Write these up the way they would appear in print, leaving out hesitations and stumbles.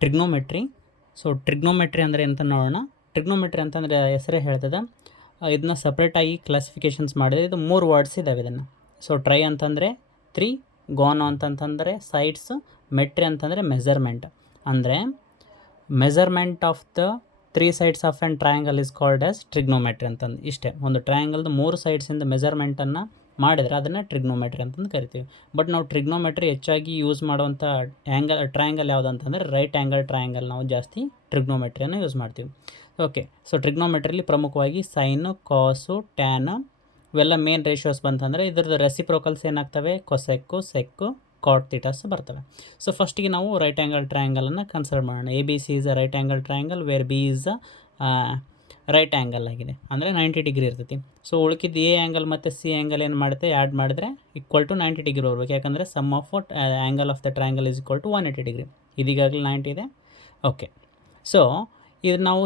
Trigonometry. So trigonometry ಅಂದರೆ ಎಂತ ನೋಡೋಣ. ಟ್ರಿಗ್ನೋಮೆಟ್ರಿ ಅಂತಂದರೆ ಹೆಸರೇ ಹೇಳ್ತದೆ. ಇದನ್ನ ಸಪ್ರೇಟಾಗಿ ಕ್ಲಾಸಿಫಿಕೇಷನ್ಸ್ ಮಾಡಿದೆ. ಇದು 3 ವರ್ಡ್ಸ್ ಇದ್ದಾವೆ ಇದನ್ನು. ಸೊ ಟ್ರೈ ಅಂತಂದರೆ 3, ಗೋನೋ ಅಂತಂತಂದರೆ ಸೈಡ್ಸ್, ಮೆಟ್ರಿ ಅಂತಂದರೆ ಮೆಜರ್ಮೆಂಟ್. ಅಂದರೆ measurement of the 3 sides of an triangle is called as trigonometry ಅಂತಂದು. ಇಷ್ಟೇ, ಒಂದು ಟ್ರಯಾಂಗಲ್ದು 3 ಸೈಡ್ಸಿಂದ ಮೆಜರ್ಮೆಂಟನ್ನು ಮಾಡಿದರೆ ಅದನ್ನು ಟ್ರಿಗ್ನೋಮೆಟ್ರಿ ಅಂತಂದು ಕರಿತೀವಿ. ಬಟ್ ನಾವು ಟ್ರಿಗ್ನೋಮೆಟ್ರಿ ಹೆಚ್ಚಾಗಿ ಯೂಸ್ ಮಾಡುವಂಥ ಟ್ರಯಾಂಗಲ್ ಯಾವುದು ಅಂತಂದರೆ ರೈಟ್ ಆ್ಯಂಗಲ್ ಟ್ರಯಾಂಗಲ್ ನಾವು ಜಾಸ್ತಿ ಟ್ರಿಗ್ನೋಮೆಟ್ರಿಯನ್ನು ಯೂಸ್ ಮಾಡ್ತೀವಿ. ಓಕೆ, ಸೊ ಟ್ರಿಗ್ನೋಮೆಟ್ರಿಲಿ ಪ್ರಮುಖವಾಗಿ ಸೈನು, ಕಾಸು, ಟ್ಯಾನ್ ಇವೆಲ್ಲ ಮೇನ್ ರೇಷಿಯೋಸ್ ಬಂತಂದರೆ ಇದ್ರದ್ದು ರೆಸಿಪ್ರೋಕಲ್ಸ್ ಏನಾಗ್ತವೆ, ಕೊಸೆಕ್ಕು, ಸೆಕ್ಕು, ಕಾಟ್ ಥೀಟಾಸ್ ಬರ್ತವೆ. ಸೊ ಫಸ್ಟಿಗೆ ನಾವು ರೈಟ್ ಆ್ಯಂಗಲ್ ಟ್ರಯಾಂಗಲನ್ನು ಕನ್ಸಿಡರ್ ಮಾಡೋಣ. A B C is a right angle triangle where B is a right angle ಆಗಿದೆ, ಅಂದರೆ 90 ಡಿಗ್ರಿ ಇರ್ತೈತಿ. ಸೊ ಉಳ್ಕಿದ್ದು ಎ ಆ್ಯಂಗಲ್ ಮತ್ತು ಸಿ ಆ್ಯಂಗಲ್ ಏನು ಮಾಡುತ್ತೆ, ಆ್ಯಡ್ ಮಾಡಿದ್ರೆ ಈಕ್ವಲ್ ಟು 90 ಡಿಗ್ರಿ ಬರ್ಬೇಕು. ಯಾಕಂದರೆ sum of angle of the triangle is equal to 180 degree. ಇದೀಗಾಗಲೇ 90 ಇದೆ. ಓಕೆ, ಸೊ ಇದು ನಾವು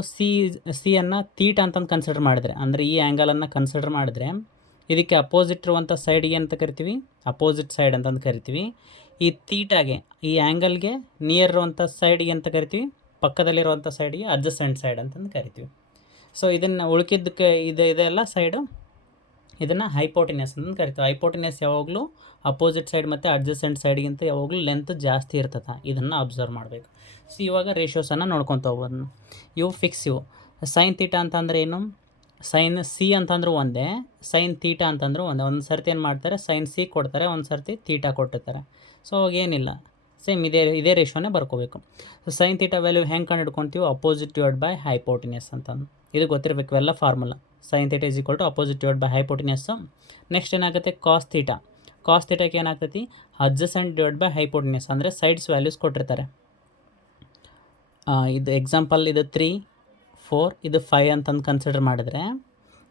ಸಿಯನ್ನು ತೀಟ ಅಂತಂದು ಕನ್ಸಿಡರ್ ಮಾಡಿದ್ರೆ, ಅಂದರೆ ಈ ಆ್ಯಂಗಲನ್ನು ಕನ್ಸಿಡರ್ ಮಾಡಿದ್ರೆ ಇದಕ್ಕೆ ಅಪೋಸಿಟ್ ಇರುವಂಥ ಸೈಡ್ಗೆ ಅಂತ ಕರಿತೀವಿ, ಅಪೋಸಿಟ್ ಸೈಡ್ ಅಂತಂದು ಕರಿತೀವಿ. ಈ ತೀಟಾಗೆ, ಈ ಆ್ಯಂಗಲ್ಗೆ ನಿಯರ್ ಇರುವಂಥ ಸೈಡ್ಗೆ ಅಂತ ಕರಿತೀವಿ, ಪಕ್ಕದಲ್ಲಿರುವಂಥ ಸೈಡ್ಗೆ ಅಡ್ಜಸೆಂಟ್ ಸೈಡ್ ಅಂತಂದು ಕರಿತೀವಿ. ಸೊ ಇದನ್ನು ಉಳ್ಕಿದ್ದಕ್ಕೆ ಇದೆಲ್ಲ ಸೈಡು, ಇದನ್ನು ಹೈಪೋಟಿನಸ್ ಅಂತ ಕರಿತೀವಿ. ಹೈಪೋಟಿನಸ್ ಯಾವಾಗಲೂ ಅಪೋಸಿಟ್ ಸೈಡ್ ಮತ್ತು ಅಡ್ಜಸೆಂಟ್ ಸೈಡ್ಗಿಂತ ಯಾವಾಗಲೂ ಲೆಂತ್ ಜಾಸ್ತಿ ಇರ್ತದೆ. ಇದನ್ನು ಅಬ್ಸರ್ವ್ ಮಾಡಬೇಕು. ಸೊ ಇವಾಗ ರೇಷಿಯೋಸನ್ನು ನೋಡ್ಕೊತ ಹೋಗೋದು. ಇವು ಫಿಕ್ಸ್. ಇವು ಸೈನ್ ತೀಟಾ ಅಂತಂದರೆ ಏನು, ಸೈನ್ ಸಿ ಅಂತಂದ್ರೆ ಒಂದೇ, ಸೈನ್ ತೀಟಾ ಅಂತಂದ್ರೆ ಒಂದೇ. ಒಂದು ಸರ್ತಿ ಏನು ಮಾಡ್ತಾರೆ, ಸೈನ್ ಸಿ ಕೊಡ್ತಾರೆ, ಒಂದು ಸರ್ತಿ ತೀಟಾ ಕೊಟ್ಟಿರ್ತಾರೆ. ಸೊ ಅವಾಗೇನಿಲ್ಲ, ಸೇಮ್ ಇದೇ ರೇಷಿಯೋನೇ ಬರ್ಕೋಬೇಕು. ಸೊ ಸೈನ್ ತೀಟಾ ವ್ಯಾಲ್ಯೂ ಹೆಂಗೆ ಕಂಡು ಹಿಡ್ಕೊತೀವಿ, ಅಪೋಸಿಟ್ ಡಿವೈಡ್ ಬೈ ಹೈಪೋಟಿನಸ್ ಅಂತಂದು. ಇದು ಗೊತ್ತಿರಬೇಕು ಎಲ್ಲ formula. Sine theta is equal to opposite divide by hypotenuse. Next ಏನಾಗುತ್ತೆ, ಕಾಸ್ ಥೀಟಾ. ಕಾಸ್ ಥೀಟಾಕ್ಕೆ ಏನಾಗ್ತೈತಿ, ಅಡ್ಜಸೆಂಟ್ ಡಿವೈಡ್ ಬೈ ಹೈಪೋಟಿನಸ್, ಅಂದರೆ ಸೈಡ್ಸ್ ವ್ಯಾಲ್ಯೂಸ್ ಕೊಟ್ಟಿರ್ತಾರೆ. ಇದು ಎಕ್ಸಾಂಪಲ್, ಇದು 3, 4, ಇದು 5 ಅಂತಂದು ಕನ್ಸಿಡರ್ ಮಾಡಿದ್ರೆ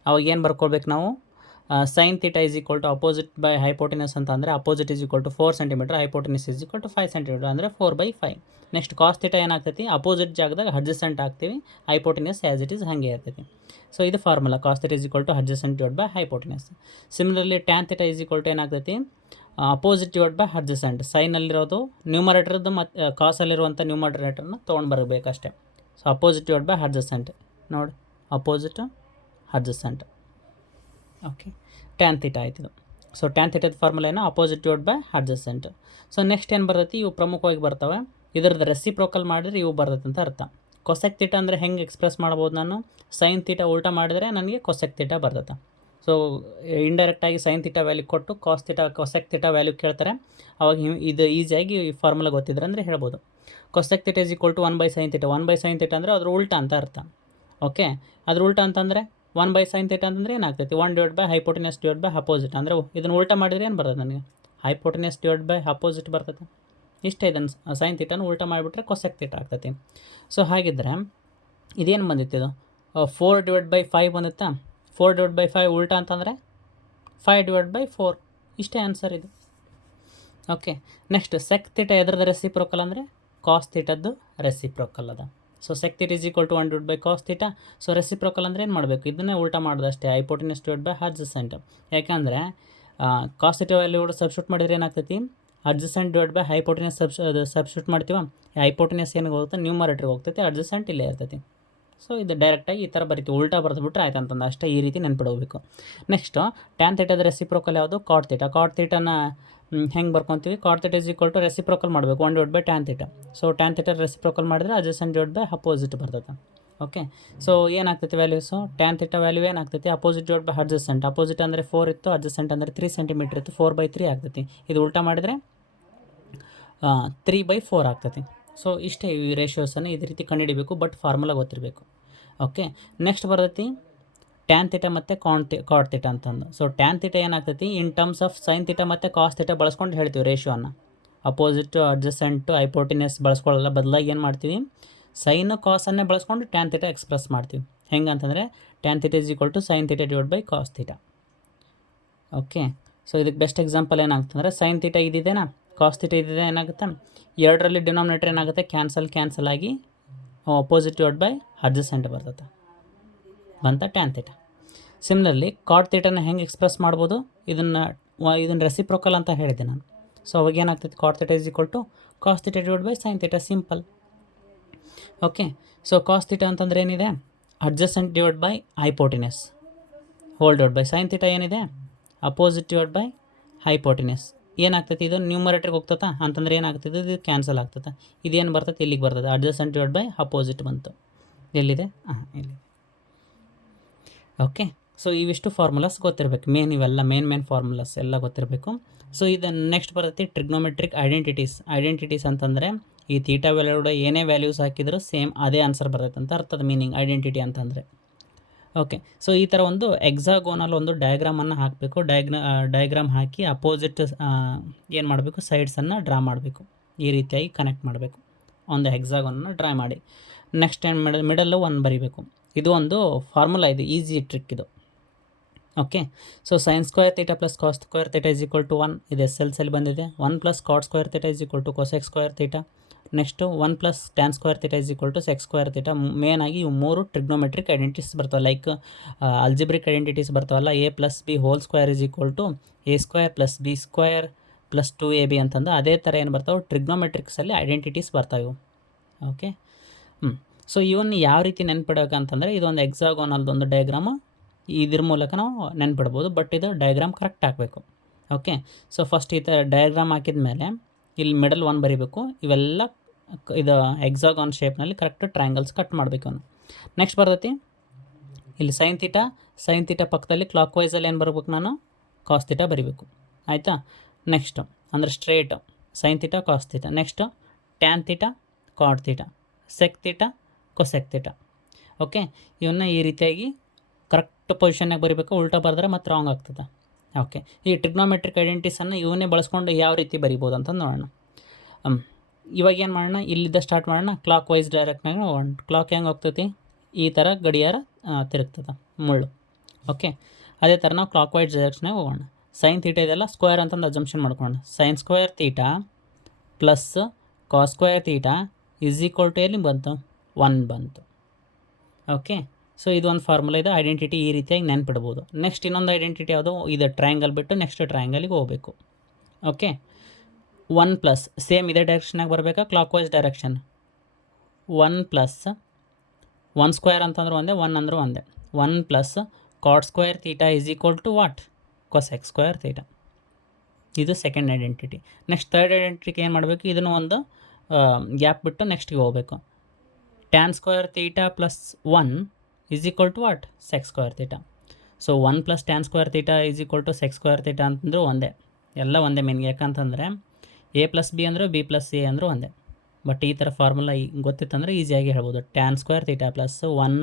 ಅವಾಗ ಏನು ಬರ್ಕೊಳ್ಬೇಕು ನಾವು, sine theta is equal to opposite by hypotenuse ಅಂತ ಅಂದರೆ opposite is equal to 4 centimetre, hypotenuse is equal to 5 centimetre, ಅಂದರೆ 4/5. ನೆಕ್ಸ್ಟ್ ಕಾಸ್ ಥೀಟಾ ಏನಾಗ್ತೈತಿ, ಅಪೋಸಿಟ್ ಜಾಗದಾಗ ಅಡ್ಜಸೆಂಟ್ ಆಗ್ತೀವಿ, ಹೈಪೋಟಿನಸ್ ಆ್ಯಸ್ ಇಟ್ ಈಸ್ ಹಾಗೆ ಇರ್ತೈತಿ. ಸೊ ಇದು formula, cos theta is equal to adjacent divide by hypotenuse. Similarly tan theta is equal to ಏನಾಗ್ತೈತಿ, opposite divide by adjacent. ಸೈನಲ್ಲಿರೋದು ನ್ಯೂಮರೇಟರ್ದು ಮತ್ತು ಕಾಸಲ್ಲಿರುವಂಥ ನ್ಯೂಮರೇಟರ್ನ ತೊಗೊಂಡು ಬರಬೇಕಷ್ಟೇ. So opposite divide by adjacent ನೋಡಿ, opposite adjacent. Okay, tan theta ಆಯ್ತಿದು. ಸೊ ಟ್ಯಾನ್ ಥೀಟಾದ ಫಾರ್ಮುಲಾ ಏನು, opposite divide by adjacent. So next ಏನು ಬರ್ತೈತಿ, ಇವು ಪ್ರಮುಖವಾಗಿ ಬರ್ತವೆ. ಇದರದ್ದು ರೆಸಿಪ್ರೋಕಲ್ ಮಾಡಿದ್ರೆ ಇವು ಬರ್ತೈತೆ ಅಂತ ಅರ್ಥ. ಕೊಸೆಕ್ ಥೀಟಾ ಅಂದರೆ ಹೆಂಗೆ ಎಕ್ಸ್ಪ್ರೆಸ್ ಮಾಡ್ಬೋದು ನಾನು, ಸೈನ್ ಥೀಟಾ ಉಲ್ಟಾ ಮಾಡಿದ್ರೆ ನನಗೆ ಕೊಸೆಕ್ ಥೀಟಾ ಬರ್ತೈತೆ. ಸೊ ಇಂಡೈರೆಕ್ಟಾಗಿ ಸೈನ್ ಥೀಟಾ ವ್ಯಾಲ್ಯೂ ಕೊಟ್ಟು ಕೊಸೆಕ್ ಥೀಟಾ ವ್ಯಾಲ್ಯೂ ಕೇಳ್ತಾರೆ. ಅವಾಗ ಇದು ಈಸಿಯಾಗಿ ಈ ಫಾರ್ಮುಲಾ ಗೊತ್ತಿದ್ರೆ ಅಂದರೆ ಹೇಳ್ಬೋದು. Cosec theta is equal to 1/sin theta. 1/sin theta ಅಂದರೆ ಅದ್ರ ಉಲ್ಟಾ ಅಂತ ಅರ್ಥ. ಓಕೆ, ಅದ್ರ ಉಲ್ಟಾ ಅಂತಂದರೆ 1/sin ಥೀಟಾ ಅಂತಂದರೆ ಏನಾಗ್ತೈತಿ, 1 divide by hypotenuse divide by opposite. ಅಂದರೆ ಇದನ್ನು ಉಲ್ಟಾ ಮಾಡಿದರೆ ಏನು ಬರ್ತದೆ ನನಗೆ, ಹೈಪೋಟಿನಸ್ ಡಿವೈಡ್ ಬೈ ಅಪೋಸಿಟ್ ಬರ್ತದೆ. ಇಷ್ಟೇ, ಇದನ್ನು ಸೈನ್ ಥೀಟಾನ ಉಲ್ಟಾ ಮಾಡಿಬಿಟ್ರೆ ಕೊಸೆಕ್ ಥೀಟಾ ಆಗ್ತೈತಿ. ಸೊ ಹಾಗಿದ್ರೆ ಇದೇನು ಬಂದಿತ್ತು, ಇದು 4 ಡಿವೈಡ್ ಬೈ 5 ಬಂದಿತ್ತಾ. 4 ಡಿವೈಡ್ ಬೈ 5 ಉಲ್ಟಾ ಅಂತಂದರೆ 5 ಡಿವೈಡ್ ಬೈ 4. ಇಷ್ಟೇ ಆನ್ಸರ್ ಇದು. ಓಕೆ, ನೆಕ್ಸ್ಟ್ ಸೆಕ್ ಥೀಟಾ ಎದ್ರದ್ದು ರೆಸಿಪ್ರೋಕಲ್ ಅಂದರೆ ಕಾಸ್ ಥೀಟದ್ದು ರೆಸಿಪ್ರೋಕಲ್ ಅದ. So sec theta is equal to 1 divide by cos theta. So reciprocal ಅಂದರೆ ಏನು ಮಾಡಬೇಕು, ಇದನ್ನೇ ಉಲ್ಟಾ ಮಾಡೋದು ಅಷ್ಟೇ, ಹೈಪೋಟಿನಸ್ ಡಿವೈಡ್ ಬೈ ಅಡ್ಜಸೆಂಟ್. ಯಾಕಂದರೆ ಕಾಸ್ ಥೀಟಾ ವ್ಯಾಲ್ಯೂ ಸಬ್ಸ್ಟಿಟ್ಯೂಟ್ ಮಾಡಿದ್ರೆ ಏನಾಗ್ತೈತಿ, adjacent divide by hypotenuse substitute ಮಾಡ್ತೀವ. ಹೈಪೋಟಿನಸ್ ಏನಿಗೆ ಹೋಗುತ್ತೆ, ನ್ಯೂಮರೇಟರ್ಗೆ ಹೋಗ್ತೈತಿ, ಅಡ್ಜಸೆಂಟ್ ಇಲ್ಲೇ ಇರ್ತೈತಿ. ಸೊ ಇದು ಡೈರೆಕ್ಟಾಗಿ ಈ ಥರ ಬರೀತೀವಿ, ಉಲ್ಟಾ ಬರೆದುಬಿಟ್ರೆ ಆಯ್ತು ಅಂತಂದು ಅಷ್ಟೇ. ಈ ರೀತಿ ನೆನ್ಪಿಡಬೇಕು. ನೆಕ್ಸ್ಟು ಟ್ಯಾನ್ ಥೀಟಾದ ರೆಸಿಪ್ರೋಕಲ್ ಯಾವುದು, ಕಾಟ್ ಥೀಟಾ. ಕಾಟ್ ಥೀಟಾನ ಹೆಂಗೆ ಬರ್ಕೊತೀವಿ, cot theta is equal to reciprocal ಮಾಡಬೇಕು 1 divide by tan theta. So tan theta reciprocal ಮಾಡಿದ್ರೆ ಅಡ್ಜಸೆಂಟ್ ಡಿವೈಡ್ ಬೈ ಅಪೋಸಿಟ್ ಬರ್ತದೆ. ಓಕೆ, ಸೊ ಏನಾಗ್ತೈತಿ ವ್ಯಾಲ್ಯೂಸು, ಟ್ಯಾನ್ ಥೀಟಾ ವ್ಯಾಲ್ಯೂ ಏನಾಗ್ತೈತಿ, opposite divide by adjacent. Opposite ಅಂದರೆ 4 ಇತ್ತು, ಅಡ್ಜಸೆಂಟ್ ಅಂದರೆ 3 ಸೆಂಟಿಮೀಟರ್ ಇತ್ತು, 4/3 ಆಗ್ತೈತಿ. ಇದು ಉಲ್ಟಾ ಮಾಡಿದರೆ 3/4 ಆಗ್ತೈತಿ. ಸೊ ಇಷ್ಟೇ, ಈ ರೇಷಿಯೋಸನ್ನು ಇದೇ ರೀತಿ ಕಂಡುಹಿಡಬೇಕು, ಬಟ್ ಫಾರ್ಮುಲಾ ಗೊತ್ತಿರಬೇಕು. ಓಕೆ, ನೆಕ್ಸ್ಟ್ ಬರ್ತೈತಿ ಟ್ಯಾನ್ ಥೀಟಾ ಮತ್ತು ಕಾಟ್ ಥೀಟಾ ಅಂತಂದು. ಸೊ ಟ್ಯಾನ್ ಥೀಟಾ ಏನಾಗ್ತೈತಿ, in terms of sine theta ಮತ್ತು ಕಾಸ್ ಥೀಟಾ ಬಳಸ್ಕೊಂಡು ಹೇಳ್ತೀವಿ ರೇಷಿಯೋನ. ಅಪೋಸಿಟ್ ಅಡ್ಜಸೆಂಟು ಹೈಪೋಟಿನಸ್ ಬಳಸ್ಕೊಳ್ಳಲ್ಲ, ಬದಲಾಗಿ ಏನು ಮಾಡ್ತೀವಿ, ಸೈನ್ ಕಾಸನ್ನೇ ಬಳಸ್ಕೊಂಡು ಟ್ಯಾನ್ ಥೀಟಾ ಎಕ್ಸ್ಪ್ರೆಸ್ ಮಾಡ್ತೀವಿ. ಹೆಂಗೆ ಅಂತಂದರೆ tan theta is equal to sine theta divide by cos theta. Okay, so ಇದಕ್ಕೆ ಬೆಸ್ಟ್ ಎಕ್ಸಾಂಪಲ್ ಏನಾಗ್ತಂದರೆ ಸೈನ್ ಥೀಟಾ ಇದಿದೆನಾ, ಕಾಸ್ ಥೀಟಾ ಇದಿದೆ, ಏನಾಗುತ್ತೆ, ಎರಡರಲ್ಲಿ ಡಿನಾಮಿನೇಟರ್ ಏನಾಗುತ್ತೆ, ಕ್ಯಾನ್ಸಲ್ ಆಗಿ ಅಪೋಸಿಟ್ ಡಿವೈಡ್ ಬೈ ಅಡ್ಜಸೆಂಟ್ ಬರ್ತದೆ, ಬಂತ ಟ್ಯಾನ್ ಥೀಟಾ. ಸಿಮಿಲರ್ಲಿ ಕಾಟ್ ಥೀಟಾನ ಹೆಂಗೆ ಎಕ್ಸ್ಪ್ರೆಸ್ ಮಾಡ್ಬೋದು, ಇದನ್ನು ರೆಸಿಪ್ರೋಕಲ್ ಅಂತ ಹೇಳಿದ್ದೆ ನಾನು. ಸೊ ಅವಾಗ ಏನಾಗ್ತೈತಿ, cot theta is equal to cos theta divide by sine theta, simple. Okay. So cos theta ಅಂತಂದರೆ ಏನಿದೆ, adjacent divide by hypotenuse whole divide by sine theta ಏನಿದೆ, ಅಪೋಸಿಟ್ ಡಿವೈಡ್ ಬೈ ಹೈಪೋಟಿನಸ್. ಏನಾಗ್ತೈತಿ ಇದು ನ್ಯೂಮರೇಟ್ರಿಗೆ ಹೋಗ್ತತಾ ಅಂತಂದ್ರೆ ಏನಾಗ್ತದೆ, ಇದು ಕ್ಯಾನ್ಸಲ್ ಆಗ್ತದೆ. ಇದೇನು ಬರ್ತದೆ, ಇಲ್ಲಿಗೆ ಬರ್ತದೆ, ಅಡ್ಜಸೆಂಟ್ ಡಿವೈಡ್ ಬೈ ಅಪೋಸಿಟ್ ಬಂತು. ಎಲ್ಲಿದೆ, ಇಲ್ಲಿ. ಓಕೆ. ಸೊ ಇವಿಷ್ಟು ಫಾರ್ಮುಲಾಸ್ ಗೊತ್ತಿರಬೇಕು, ಇವೆಲ್ಲ ಮೇನ್ ಫಾರ್ಮುಲಾಸ್ ಎಲ್ಲ ಗೊತ್ತಿರಬೇಕು. ಸೊ ಇದು ನೆಕ್ಸ್ಟ್ ಬರುತ್ತೆ ಟ್ರಿಗ್ನೋಮೆಟ್ರಿಕ್ ಐಡೆಂಟಿಟೀಸ್ ಅಂತಂದರೆ ಈ ಥೀಟಾ ವ್ಯಾಲ್ಯೂಡ ಏನೇ ವ್ಯಾಲ್ಯೂಸ್ ಹಾಕಿದರೂ ಸೇಮ್ ಅದೇ ಆನ್ಸರ್ ಬರ್ತೈತೆ ಅಂತ ಅರ್ಥದ ಮೀನಿಂಗ್ ಐಡೆಂಟಿಟಿ ಅಂತಂದರೆ. ಓಕೆ. ಸೊ ಈ ಥರ ಒಂದು ಎಕ್ಸಾಗೋನಲ್ ಒಂದು ಡಯಾಗ್ರಾಮನ್ನು ಹಾಕಬೇಕು. ಡಯಾಗ್ರಾಮ್ ಹಾಕಿ ಅಪೋಸಿಟ್ ಏನು ಮಾಡಬೇಕು, ಸೈಡ್ಸನ್ನು ಡ್ರಾ ಮಾಡಬೇಕು. ಈ ರೀತಿಯಾಗಿ ಕನೆಕ್ಟ್ ಮಾಡಬೇಕು. ಒಂದು ಹೆಕ್ಸಾಗೋನನ್ನು ಡ್ರಾ ಮಾಡಿ ನೆಕ್ಸ್ಟ್ ಏನು ಮಿಡಲ್ಲು 1 ಬರೀಬೇಕು. ಇದು ಒಂದು ಫಾರ್ಮುಲಾ, ಇದು ಈಸಿ ಟ್ರಿಕ್ ಇದು. Okay. So sine square theta plus cos square theta is equal to 1, ಇದು SL ಬಂದಿದೆ. 1 plus cot square theta is equal to cosec square theta. Next 1 plus tan square theta is equal to sec square theta. Main ಆಗಿ ಇವು 3 trigonometric identities ಬರ್ತಾವೆ. Like algebraic identities ಬರ್ತಾವಲ್ಲ, A plus B whole square is equal to A square plus B square plus 2AB ಅಂತಂದು ಅದೇ ಥರ ಏನು ಬರ್ತಾವೆ ಟ್ರಿಗ್ನೋಮೆಟ್ರಿಕ್ಸಲ್ಲಿ identities ಬರ್ತಾವೆ. ಓಕೆ. ಸೊ ಇವನ್ನ ಯಾವ ರೀತಿ ನೆನ್ಪಿಡಬೇಕಂತಂದರೆ ಇದೊಂದು ಎಕ್ಸಾಗೋನಲ್ದೊಂದು ಡಯಾಗ್ರಾಮು, ಇದ್ರ ಮೂಲಕ ನಾವು ನೆನ್ಪಿಡ್ಬೋದು. ಬಟ್ ಇದು ಡಯಾಗ್ರಾಮ್ ಕರೆಕ್ಟ್ ಹಾಕಬೇಕು. ಓಕೆ. ಸೊ ಫಸ್ಟ್ ಈ ಥರ ಡಯಾಗ್ರಾಮ್ ಹಾಕಿದ ಮೇಲೆ ಇಲ್ಲಿ ಮಿಡಲ್ 1 ಬರೀಬೇಕು. ಇವೆಲ್ಲ ಇದು ಎಕ್ಸಾಗಾನ್ ಶೇಪ್ನಲ್ಲಿ ಕರೆಕ್ಟ್ ಟ್ರಯಾಂಗಲ್ಸ್ ಕಟ್ ಮಾಡಬೇಕು. ನೆಕ್ಸ್ಟ್ ಬರ್ತೈತಿ ಇಲ್ಲಿ ಸೈನ್ ಥೀಟಾ ಪಕ್ಕದಲ್ಲಿ ಕ್ಲಾಕ್ ವೈಸಲ್ಲಿ ಏನು ಬರ್ಬೇಕು, ನಾನು ಕಾಸ್ ಥೀಟಾ ಬರೀಬೇಕು. ಆಯಿತಾ. ನೆಕ್ಸ್ಟು ಅಂದರೆ straight sine theta cos theta. Next tan theta cot theta, sec theta cosec theta. Okay. ಇವನ್ನ ಈ ರೀತಿಯಾಗಿ ಕರೆಕ್ಟ್ ಪೊಸಿಷನ್ನಾಗಿ ಬರೀಬೇಕು. ಉಲ್ಟಾ ಬರೆದ್ರೆ ಮತ್ತೆ ರಾಂಗ್ ಆಗ್ತದೆ. ಓಕೆ. ಈ ಟ್ರಿಗ್ನೋಮೆಟ್ರಿಕ್ ಐಡೆಂಟಿಟೀಸನ್ನು ಇವನ್ನೇ ಬಳಸ್ಕೊಂಡು ಯಾವ ರೀತಿ ಬರಿಬೋದು ಅಂತ ನೋಡೋಣ. ಇವಾಗ ಏನು ಮಾಡೋಣ, ಇಲ್ಲಿದ್ದ ಸ್ಟಾರ್ಟ್ ಮಾಡೋಣ. ಕ್ಲಾಕ್ ವೈಸ್ ಡೈರೆಕ್ಟ್ನಾಗ ಹೋಗೋಣ. ಕ್ಲಾಕ್ ಹೆಂಗೆ ಹೋಗ್ತೈತಿ, ಈ ಥರ ಗಡಿಯಾರ ತಿರುಗ್ತದೆ ಮುಳ್ಳು. ಓಕೆ. ಅದೇ ಥರ ನಾವು ಕ್ಲಾಕ್ ವೈಸ್ ಡೈರೆಕ್ಷನಾಗ ಹೋಗೋಣ. ಸೈನ್ ಥೀಟಾ ಇದೆಲ್ಲ ಸ್ಕ್ವೇರ್ ಅಂತಂದು ಅಜಂಪ್ಷನ್ ಮಾಡ್ಕೊಂಡು sine square theta plus cos square theta is equal to ಎಲ್ಲಿ ಬಂತು, 1 ಬಂತು. ಓಕೆ. ಸೊ ಇದೊಂದು ಫಾರ್ಮುಲಾ ಇದೆ, ಐಡೆಂಟಿಟಿ ಈ ರೀತಿಯಾಗಿ ನೆನ್ಪಿಡ್ಬೋದು. ನೆಕ್ಸ್ಟ್ ಇನ್ನೊಂದು ಐಡೆಂಟಿಟಿ ಯಾವುದು, ಇದು ಟ್ರಯಾಂಗಲ್ ಬಿಟ್ಟು ನೆಕ್ಸ್ಟ್ ಟ್ರಯಾಂಗಲಿಗೆ ಹೋಗಬೇಕು. ಓಕೆ. 1 ಪ್ಲಸ್ ಸೇಮ್ ಇದೇ ಡೈರೆಕ್ಷನಾಗಿ ಬರಬೇಕಾ, clockwise direction. 1 plus 1 square ಅಂತಂದ್ರೆ ಒಂದೇ, 1 ಅಂದ್ರೆ ಒಂದೇ. 1 plus cot square theta is equal to what, cosec square theta. ಇದು ಸೆಕೆಂಡ್ ಐಡೆಂಟಿಟಿ. ನೆಕ್ಸ್ಟ್ ಥರ್ಡ್ ಐಡೆಂಟಿಟಿಗೆ ಏನು ಮಾಡಬೇಕು, ಇದನ್ನು ಒಂದು ಗ್ಯಾಪ್ ಬಿಟ್ಟು ನೆಕ್ಸ್ಟ್ಗೆ ಹೋಗಬೇಕು. Tan square theta plus 1 is equal to what, sec square theta. So 1 plus tan square theta is equal to sec square theta ಅಂತಂದ್ರೆ ಒಂದೇ, ಎಲ್ಲ ಒಂದೇ ಮೀನಿಂಗ್. ಯಾಕಂತಂದರೆ A ಪ್ಲಸ್ ಬಿ ಅಂದರೂ B ಪ್ಲಸ್ A ಅಂದರೂ ಒಂದೇ. ಬಟ್ ಈ ಥರ ಫಾರ್ಮುಲಾ ಗೊತ್ತಿತ್ತಂದರೆ ಈಸಿಯಾಗಿ ಹೇಳ್ಬೋದು. Tan square theta plus 1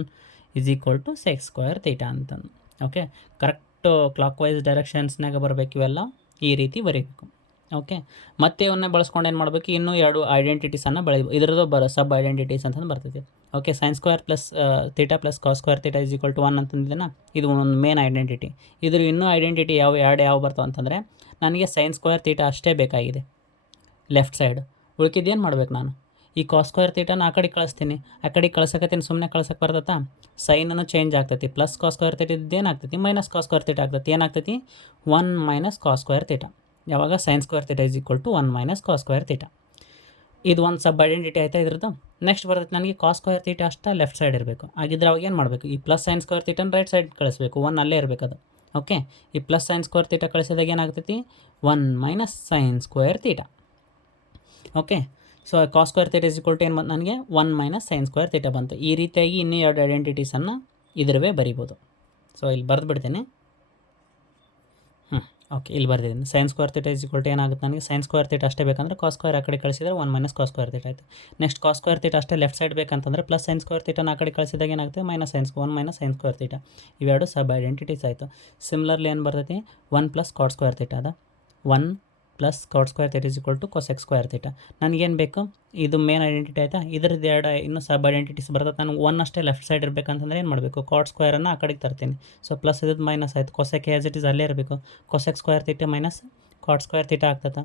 is equal to sec square theta ಅಂತಂದು. ಓಕೆ. ಕರೆಕ್ಟು ಕ್ಲಾಕ್ ವೈಸ್ ಡೈರೆಕ್ಷನ್ಸ್ನಾಗ ಬರಬೇಕು. ಇವೆಲ್ಲ ಈ ರೀತಿ ಬರೀಬೇಕು. ಓಕೆ. ಮತ್ತೆ ಇವನ್ನೇ ಬಳಸ್ಕೊಂಡು ಏನು ಮಾಡಬೇಕು, ಇನ್ನೂ 2 ಐಡೆಂಟಿಟೀಸನ್ನು ಇದರದ್ದು ಸಬ್ ಐಡೆಂಟಿಟೀಸ್ ಅಂತಂದು ಬರ್ತೈತಿ. Okay. Sine square plus theta plus cos square theta is equal to 1 ಅಂತಂದಿದ್ದೇನೆ. ಇದು ಒಂದು ಮೇನ್ ಐಡೆಂಟಿಟಿ. ಇದ್ರ ಇನ್ನೂ ಐಡೆಂಟಿಟಿ ಯಾವ ಬರ್ತಾವೆ ಅಂತಂದರೆ, ನನಗೆ ಸೈನ್ ಸ್ಕ್ವೇರ್ ಥೀಟಾ ಅಷ್ಟೇ ಬೇಕಾಗಿದೆ ಲೆಫ್ಟ್ ಸೈಡ್. ಉಳ್ಕಿದ್ದೇನು ಮಾಡ್ಬೇಕು, ನಾನು ಈ ಕಾಸ್ ಸ್ಕ್ವೇರ್ ಥೀಟಾನ ಆ ಕಡೆ ಕಳಿಸ್ತೀನಿ. ಆ ಕಡೆ ಕಳ್ಸಕತ್ತೀನಿ, ಸುಮ್ಮನೆ ಕಳ್ಸಕ್ಕೆ ಬರ್ತೈತಾ, ಸೈನನ್ನು ಚೇಂಜ್ ಆಗ್ತೈತಿ. ಪ್ಲಸ್ ಕಾಸ್ ಸ್ಕ್ವೇರ್ ಥೀಟಾ ಇದ್ದೇನಾಗ್ತೈತಿ, ಮೈನಸ್ ಕಾಸ್ ಸ್ಕ್ವೇರ್ ಥೀಟಾ ಆಗ್ತೈತಿ. ಏನಾಗ್ತೈತಿ, 1 ಮೈನಸ್ ಕಾಸ್ ಸ್ಕ್ವೇರ್ ಥೀಟಾ. ಯಾವಾಗ sine square theta is equal to 1 minus cos square theta. ಇದು ಒಂದು ಸಬ್ ಐಡೆಂಟಿಟಿ ಆಯಿತಾ ಇದ್ರದ್ದು. ನೆಕ್ಸ್ಟ್ ಬರ್ತೈತೆ ನನಗೆ ಕಾಸ್ ಸ್ಕ್ವೇರ್ ಥೀಟಾ ಅಷ್ಟೇ ಲೆಫ್ಟ್ ಸೈಡ್ ಇರಬೇಕು. ಆಗಿದ್ರೆ ಅವಾಗ ಏನು ಮಾಡಬೇಕು, ಈ ಪ್ಲಸ್ ಸೈನ್ ಸ್ಕ್ವೇರ್ ಥೀಟಾನ ರೈಟ್ ಸೈಡ್ ಕಳಿಸ್ಬೇಕು. 1 ಅಲ್ಲೇ ಇರಬೇಕು ಅದು. ಓಕೆ. ಈ ಪ್ಲಸ್ ಸೈನ್ ಸ್ಕ್ವೇರ್ ಥೀಟಾ ಕಳಿಸಿದಾಗ ಏನಾಗ್ತೈತಿ, 1 minus sine square theta. Okay. So cos square theta is equal to ಏನು ಬಂತು ನನಗೆ, 1 ಮೈನಸ್ ಸೈನ್ ಸ್ಕ್ವೇರ್ ಥೀಟಾ ಬಂತು. ಈ ರೀತಿಯಾಗಿ ಇನ್ನೂ 2 ಐಡೆಂಟಿಟೀಸನ್ನು ಇದರವೇ ಬರಿಬೋದು. ಸೊ ಇಲ್ಲಿ ಬರೆದು ಬಿಡ್ತೀನಿ. ಓಕೆ. ಇಲ್ಲಿ ಬರ್ದಿದ್ದೀನಿ. Sine square theta is equal to ಏನಾಗುತ್ತೆ ನನಗೆ, ಸೈನ್ ಸ್ಕ್ವೇರ್ ಥೀಟಾ ಅಷ್ಟೇ ಬೇಕಂದ್ರೆ ಕಾಸ್ ಸ್ಕ್ವೇರ್ ಆ ಕಡೆ ಕಳಿಸಿದರೆ 1 ಮೈನಸ್ ಕಾಸ್ ಸ್ಕ್ವೇರ್ ಥೀಟಾ ಆಯಿತು. ನೆಕ್ಸ್ಟ್ ಕಾಸ್ ಸ್ಕ್ವೇರ್ ಥೀಟಾ ಅಷ್ಟೇ ಲೆಫ್ಟ್ ಸೈಡ್ ಬೇಕಂತಂದರೆ ಪ್ಲಸ್ ಸೈನ್ ಸ್ಕ್ವೇರ್ ಥೀಟಾನ ಆ ಕಡೆ ಕಳಿಸಿದಾಗ ಏನಾಗುತ್ತೆ, minus 1 minus sine square theta. ಇವೆರಡು ಸಬ್ ಐಡೆಂಟಿಟೀಸ್ ಆಯಿತು. ಸಿಮಿಲರ್ಲಿ ಏನು ಬರ್ತೈತಿ, 1 ಪ್ಲಸ್ ಕಾಟ್ ಸ್ಕ್ವೇರ್ ಥೀಟಾ ಅದ. 1 plus cot square theta is equal to cosec square theta. ನನಗೇನು ಬೇಕು, ಇದು ಮೇನ್ ಐಡೆಂಟಿಟಿ ಆಯಿತಾ. ಇದ್ರದ್ದು 2 ಇನ್ನೂ ಸಬ್ ಐಡೆಂಟಿಟೀಸ್ ಬರ್ತದೆ. ನಾನು 1 ಅಷ್ಟೇ ಲೆಫ್ಟ್ ಸೈಡ್ ಇರಬೇಕಂತಂದ್ರೆ ಏನು ಮಾಡಬೇಕು, ಕಾಟ್ ಸ್ಕ್ವೇರನ್ನು ಆ ಕಡೆಗೆ ತರ್ತೀನಿ. ಸೊ ಪ್ಲಸ್ ಇದ್ದು ಮೈನಸ್ ಆಯಿತು. ಕೊಸೆಕ್ ಆ್ಯಸ್ ಇಟ್ ಈಸ್ ಅಲ್ಲೇ ಇರಬೇಕು. Cosec square theta minus cot square theta ಆಗ್ತದೆ.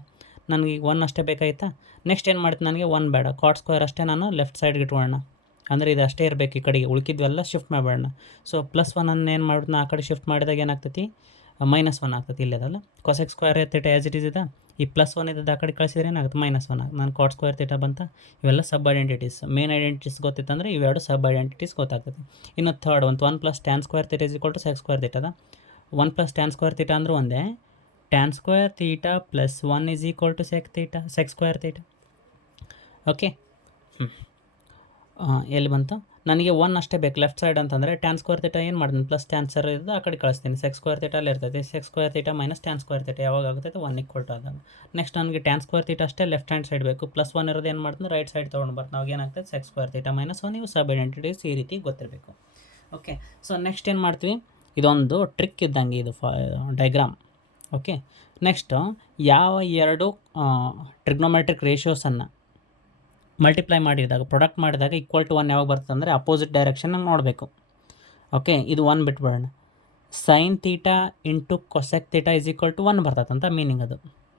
ನನಗೆ 1 ಅಷ್ಟೇ ಬೇಕಾಯ್ತಾ. ನೆಕ್ಸ್ಟ್ ಏನು ಮಾಡ್ತೀನಿ, ನನಗೆ 1 ಬೇಡ, ಕಾಟ್ ಸ್ಕ್ವೇರ್ ಅಷ್ಟೇ ನಾನು ಲೆಫ್ಟ್ ಸೈಡ್ಗೆ ಇಟ್ಕೊಳ್ಳೋಣ. ಅಂದರೆ ಇದು ಅಷ್ಟೇ ಇರಬೇಕು. ಈ ಕಡೆಗೆ ಉಳ್ಕಿದ್ವೆಲ್ಲ ಶಿಫ್ಟ್ ಮಾಡಬೇಡ. ಸೊ ಪ್ಲಸ್ 1 ಅನ್ನು ಏನು ಮಾಡ್ಬಿಟ್ಟು ಆ ಕಡೆ ಶಿಫ್ಟ್ ಮಾಡಿದಾಗ ಏನಾಗ್ತೈತಿ, -1 ಆಗ್ತದೆ ಇಲ್ಲದಲ್ಲ. Cosec square theta as it is ಇದೆ, ಈ +1 ಇದ್ದದ್ದು ಆ ಕಡೆ ಕಳಿಸಿದ್ರೆ ಏನಾಗುತ್ತೆ -1 ನಾನು ಕಾಟ್ ಸ್ಕ್ವೇರ್ ಥೀಟಾ ಬಂತ. ಇವೆಲ್ಲ ಸಬ್ ಐಡೆಂಟಿಟೀಸ್. ಮೇನ್ ಐಡೆಂಟಿಟೀಸ್ ಗೊತ್ತಿತ್ತಂದರೆ ಇವೆರಡು ಸಬ್ ಐಡೆಂಟಿಟೀಸ್ ಗೊತ್ತಾಗ್ತದೆ. ಇನ್ನು ಥರ್ಡ್ ಒಂದು 1 + tan square theta is equal to sec square theta ಅದ. 1 + tan ಸ್ಕ್ವೇರ್ ಥೀಟಾ ಅಂದ್ರೆ ಒಂದೇ, tan square theta +1 is equal to sec square theta. Okay, ಎಲ್ಲಿ ಬಂತು? ನನಗೆ 1 ಅಷ್ಟೇ ಬೇಕು ಲೆಫ್ಟ್ ಸೈಡ್ ಅಂತಂದರೆ tan ಸ್ಕ್ವೇರ್ ಥೀಟಾ ಏನು ಮಾಡ್ತೀನಿ ಪ್ಲಸ್ tan ಸರ್ ಇರೋದು ಆ ಕಡೆ ಕಳಿಸ್ತೀನಿ. sec ಸ್ಕ್ವೇರ್ ಥೀಟಾ ಅಲ್ಲಿ ಇರ್ತೈತೆ. sec square theta - tan square theta ಯಾವಾಗ ಆಗುತ್ತೆ 1 = ಆದಾಗ. ನೆಕ್ಸ್ಟ್ ನನಗೆ tan ಸ್ಕ್ವೇರ್ ಥೀಟಾ ಅಷ್ಟೇ ಲೆಫ್ಟ್ ಹ್ಯಾಂಡ್ ಸೈಡ್ ಬೇಕು. +1 ಇರೋದು ಏನು ಮಾಡ್ತೀನಿ ರೈಟ್ ಸೈಡ್ ತೊಗೊಂಡು ಬರ್ತೀನಿ. ಅವಾಗ ಏನಾಗ್ತದೆ sec ಸ್ಕ್ವೇರ್ ಥೀಟಾ -1. ಇವು ಸಬ್ ಐಡೆಂಟಿಟೀಸ್ ಈ ರೀತಿ ಗೊತ್ತಿರಬೇಕು. ಓಕೆ, ಸೊ ನೆಕ್ಸ್ಟ್ ಏನು ಮಾಡ್ತೀವಿ, ಇದೊಂದು ಟ್ರಿಕ್ ಇದ್ದಂಗೆ ಇದು ಡೈಗ್ರಾಮ್. ಓಕೆ, ನೆಕ್ಸ್ಟು ಯಾವ ಎರಡು ಟ್ರಿಗ್ನೋಮೆಟ್ರಿಕ್ ರೇಷಿಯೋಸನ್ನು ಮಲ್ಟಿಪ್ಲೈ ಮಾಡಿದಾಗ ಪ್ರಾಡಕ್ಟ್ ಮಾಡಿದಾಗ =1 ಯಾವಾಗ ಬರ್ತದೆ ಅಂದರೆ ಅಪೋಸಿಟ್ ಡೈರೆಕ್ಷನ್ನಾಗ ನೋಡಬೇಕು. ಓಕೆ, ಇದು 1 ಬಿಟ್ಬಿಡೋಣ. sin theta into cosec theta is equal to 1 ಬರ್ತದೆ ಅಂತ ಮೀನಿಂಗ್. ಅದು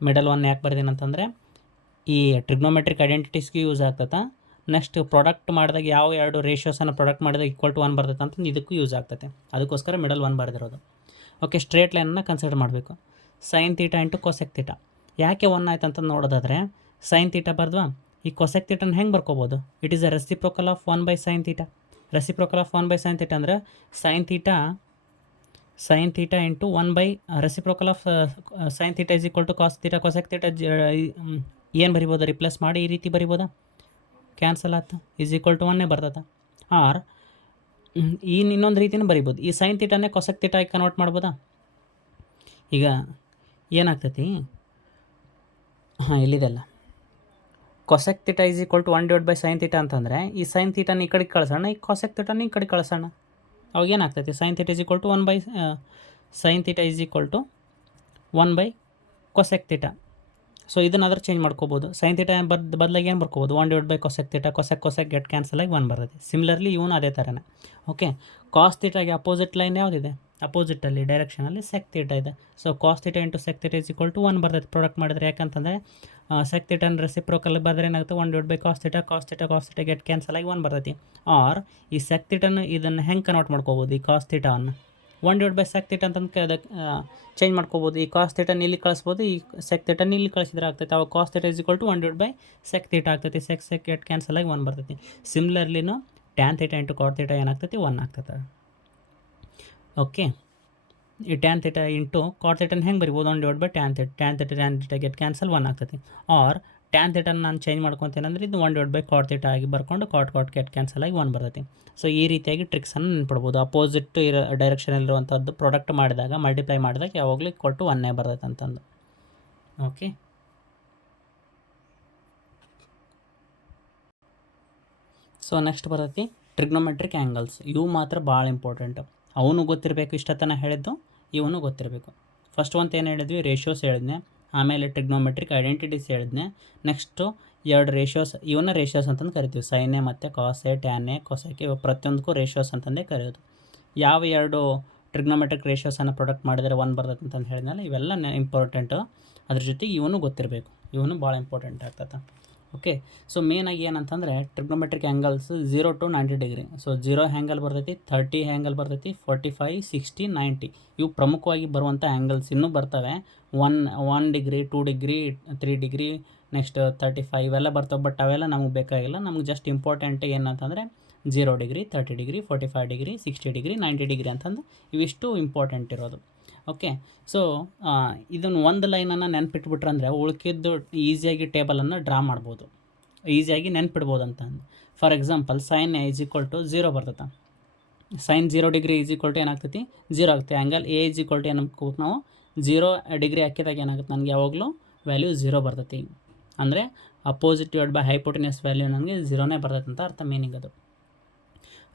ಮಿಡಲ್ 1 ಯಾಕೆ ಬರ್ತೀನಿ ಅಂತಂದರೆ ಈ ಟ್ರಿಗ್ನೋಮೆಟ್ರಿಕ್ ಐಡೆಂಟಿಟೀಸ್ಗೆ ಯೂಸ್ ಆಗ್ತದೆ. ನೆಕ್ಸ್ಟ್ ಪ್ರಾಡಕ್ಟ್ ಮಾಡಿದಾಗ ಯಾವ ಎರಡು ರೇಷಿಯೋಸನ್ನು ಪ್ರಾಡಕ್ಟ್ ಮಾಡಿದಾಗ =1 ಬರ್ತದೆ ಅಂತಂದು ಇದಕ್ಕೂ ಯೂಸ್ ಆಗ್ತದೆ. ಅದಕ್ಕೋಸ್ಕರ ಮಿಡಲ್ 1 ಬರೆದಿರೋದು. ಓಕೆ, ಸ್ಟ್ರೇಟ್ ಲೈನನ್ನು ಕನ್ಸಿಡರ್ ಮಾಡಬೇಕು. sin theta into cosec theta ಯಾಕೆ 1 ಆಯ್ತು ಅಂತ ನೋಡೋದಾದರೆ sin ಥೀಟಾ ಬರ್ದ್ವಾ, ಈ ಕೊಸೆಕ್ ಥೀಟನ ಹೆಂಗೆ ಬರ್ಕೋಬೋದು? It is a reciprocal of 1/sin theta. Reciprocal of 1/sin theta ಅಂದರೆ sin theta into 1 reciprocal of sin theta is equal to cos theta. Cosec theta ಏನು ಬರಿಬೋದು? ರಿಪ್ಲೇಸ್ ಮಾಡಿ ಈ ರೀತಿ ಬರಿಬೋದಾ? ಕ್ಯಾನ್ಸಲ್ ಆಯ್ತು, ಈಸ್ ಈಕ್ವಲ್ ಟು 1 ಬರ್ತದೆ. ಆರ್ ಇನ್ನೊಂದು ರೀತಿನೂ ಬರಿಬೋದು. ಈ sin ಥೀಟಾನೇ ಕೊಸೆಕ್ ಥೀಟಾ ಕನ್ವರ್ಟ್ ಮಾಡ್ಬೋದಾ? ಈಗ ಏನಾಗ್ತೈತಿ, ಇಲ್ಲಿದೆಲ್ಲ cosec theta is equal to 1/sin theta ಅಂತಂದರೆ ಈ sin ಥೀಟಾನ ಈ ಕಡೆಗೆ ಕಳ್ಸೋಣ, ಈ ಕೊಸೆಕ್ ಥೀಟಾನ ಈ ಕಡೆ ಕಳ್ಸೋಣ. ಅವಾಗ ಏನಾಗ್ತೈತಿ sin theta is equal to 1/ಕೊಸೆಕ್ ಥೀಟಾ. ಸೊ ಇದನ್ನಾದ್ರೂ ಚೇಂಜ್ ಮಾಡ್ಕೋಬೋದು. sin ಥೀಟಾ ಬದಲಾಗಿ ಏನು ಬರ್ಕೋಬೋದು? 1/ಕೊಸೆಕ್ ಥೀಟಾ. ಕೊಸೆಕ್ ಗೆಟ್ ಕ್ಯಾನ್ಸಲ್ ಆಗಿ 1 ಬರ್ತೈತಿ. ಸಿಮಿಲರ್ಲಿ ಇವನು ಅದೇ ಥರನೇ. ಓಕೆ, ಕಾಸ್ ಥೀಟಾಗೆ ಅಪೋಸಿಟ್ ಲೈನ್ ಯಾವುದಿದೆ? ಅಪೋಸಿಟಲ್ಲಿ ಡೈರೆಕ್ಷನಲ್ಲಿ sec ಥೀಟಾ ಇದೆ. So cos theta into sec theta is equal to 1 ಬರ್ತೈತೆ ಪ್ರಾಡಕ್ಟ್ ಮಾಡಿದ್ರೆ. ಯಾಕಂತಂದರೆ sec ಥೀಟಾನ ರೆಸಿಪ್ರೋಕಲ್ ಬರೆದ್ರೆ ಏನಾಗುತ್ತೆ 1/cos theta. Cos theta get cancel ಆಗಿ 1 ಬರ್ತೈತಿ. ಆರ್ ಈ sec ಥೀಟಾನು ಇದನ್ನು ಹೆಂಗೆ ಕನ್ವರ್ಟ್ ಮಾಡ್ಕೋಬೋದು? ಈ ಕಾಸ್ ಥೀಟಾವನ್ನು 1/sec ಥೀಟಾ ಅಂತಂದು ಅದಕ್ಕೆ ಚೇಂಜ್ ಮಾಡ್ಕೋಬೋದು. ಈ ಕಾಸ್ ಥೀಟಾನ ಇಲ್ಲಿ ಕಳಿಸ್ಬೋದು, ಈ sec ಥೀಟಾನ ಇಲ್ಲಿ ಕಳಿಸಿದ್ರೆ ಆಗ್ತೈತೆ. ಅವಾಗ cos theta is equal to 1/sec theta ಆಗ್ತೈತಿ. sec ಗೆಟ್ ಕ್ಯಾನ್ಸಲ್ ಆಗಿ 1 ಬರ್ತೈತಿ. ಸಿಮಿಲರ್ಲಿನೂ tan theta into cot theta ಏನಾಗ್ತೈತಿ 1 ಆಗ್ತದೆ. ಓಕೆ, ಈ tan ಥೀಟಾ ಇಂಟು ಕಾಟ್ ಥೀಟಾನ ಹೆಂಗೆ ಬರಿಬೋದು? 1/tan ಥೀಟಾ ಗೆಟ್ ಕ್ಯಾನ್ಸಲ್ 1 ಆಗ್ತೈತಿ. ಆರ್ tan ಥೀಟಾನ ನಾನು ಚೇಂಜ್ ಮಾಡ್ಕೊತೀನಿ ಅಂದರೆ ಇದು 1/cot ಥೀಟಾ ಆಗಿ ಬರ್ಕೊಂಡು ಕಾಟ್ ಗೆಟ್ ಕ್ಯಾನ್ಸಲ್ ಆಗಿ 1 ಬರ್ತೈತಿ. ಸೊ ಈ ರೀತಿಯಾಗಿ ಟ್ರಿಕ್ಸನ್ನು ನೆನ್ಪಿಡ್ಬೋದು. ಅಪೋಸಿಟ್ ಡೈರೆಕ್ಷನಲ್ಲಿರುವಂಥದ್ದು ಪ್ರಾಡಕ್ಟ್ ಮಾಡಿದಾಗ ಮಲ್ಟಿಪ್ಲೈ ಮಾಡಿದಾಗ ಯಾವಾಗಲೂ = 1 ಬರ್ತೈತೆ ಅಂತಂದು. ಓಕೆ, ಸೊ ನೆಕ್ಸ್ಟ್ ಬರ್ತೈತಿ ಟ್ರಿಗ್ನೋಮೆಟ್ರಿಕ್ ಆ್ಯಂಗಲ್ಸ್. ಇವು ಮಾತ್ರ ಭಾಳ ಇಂಪಾರ್ಟೆಂಟು. ಅವನು ಗೊತ್ತಿರಬೇಕು, ಇಷ್ಟತನ ಹೇಳಿದ್ದು ಇವನು ಗೊತ್ತಿರಬೇಕು. ಫಸ್ಟ್ ಒಂದು ಏನು ಹೇಳಿದ್ವಿ? ರೇಷಿಯೋಸ್ ಹೇಳಿದ್ನೆ. ಆಮೇಲೆ ಟ್ರಿಗ್ನೋಮೆಟ್ರಿಕ್ ಐಡೆಂಟಿಟೀಸ್ ಹೇಳಿದ್ನೆ. ನೆಕ್ಸ್ಟು 2 ರೇಷಿಯೋಸ್, ಇವನ್ನ ರೇಷಿಯೋಸ್ ಅಂತಂದು ಕರಿತೀವಿ. ಸೈನೆ ಮತ್ತು ಕಾಸೆ, ಟ್ಯಾನೆ, ಕೊಸೆಕೆ, ಪ್ರತಿಯೊಂದಕ್ಕೂ ರೇಷಿಯೋಸ್ ಅಂತಂದೇ ಕರೆಯೋದು. ಯಾವ 2 ಟ್ರಿಗ್ನೋಮೆಟ್ರಿಕ್ ರೇಷಿಯೋಸನ್ನು ಪ್ರೊಡಕ್ಟ್ ಮಾಡಿದರೆ 1 ಬರ್ತೈತೆ ಅಂತಂದು ಹೇಳಿದ್ನಲ್ಲ, ಇವೆಲ್ಲ ಇಂಪಾರ್ಟೆಂಟು. ಅದ್ರ ಜೊತೆಗೆ ಇವನು ಗೊತ್ತಿರಬೇಕು. ಇವನು ಭಾಳ ಇಂಪಾರ್ಟೆಂಟ್ ಆಗ್ತದೆ. ಓಕೆ, ಸೊ ಮೇನಾಗಿ ಏನಂತಂದರೆ trigonometric angles 0 to 90 degree. So 0 angle ಬರ್ತೈತಿ, 30 ಆ್ಯಂಗಲ್ ಬರ್ತೈತಿ, 45, 60, 90 ಇವು ಪ್ರಮುಖವಾಗಿ ಬರುವಂಥ ಆ್ಯಂಗಲ್ಸ್. ಇನ್ನೂ ಬರ್ತವೆ 1 ಡಿಗ್ರಿ, 2 ಡಿಗ್ರಿ, 3 ಡಿಗ್ರಿ, ನೆಕ್ಸ್ಟ್ 35 ಇವೆಲ್ಲ ಬರ್ತವೆ. ಬಟ್ ಅವೆಲ್ಲ ನಮಗೆ ಬೇಕಾಗಿಲ್ಲ. ನಮಗೆ ಜಸ್ಟ್ ಇಂಪಾರ್ಟೆಂಟ್ ಏನಂತಂದರೆ 0 degree, 30 degree, 45 degree, 60 degree, 90 degree ಅಂತಂದು ಇವಿಷ್ಟು ಇಂಪಾರ್ಟೆಂಟ್ ಇರೋದು. ಓಕೆ, ಸೊ ಇದನ್ನು ಒಂದು ಲೈನನ್ನು ನೆನ್ಪಿಟ್ಬಿಟ್ರೆ ಅಂದರೆ ಉಳ್ಕಿದ್ದು ಈಸಿಯಾಗಿ ಟೇಬಲನ್ನು ಡ್ರಾ ಮಾಡ್ಬೋದು, ಈಸಿಯಾಗಿ ನೆನ್ಪಿಡ್ಬೋದು ಅಂತಂದು. For example sin A is equal to 0 ಬರ್ತೈತೆ. sin 0 degree is equal to ಏನಾಗ್ತೈತಿ 0 ಆಗ್ತೈತಿ. Angle A is equal to ಏನಾಗ್ಬೇಕು ನಾವು 0 ಡಿಗ್ರಿ ಹಾಕಿದಾಗ ಏನಾಗುತ್ತೆ ನನಗೆ ಯಾವಾಗಲೂ ವ್ಯಾಲ್ಯೂ 0 ಬರ್ತೈತಿ. ಅಂದರೆ ಅಪೋಸಿಟ್ ಹೈಪೋಟೆನ್ಯೂಸ್ ವ್ಯಾಲ್ಯೂ ನನಗೆ 0ನೇ ಬರ್ತೈತೆ ಅಂತ ಅರ್ಥ, ಮೀನಿಂಗ್ ಅದು.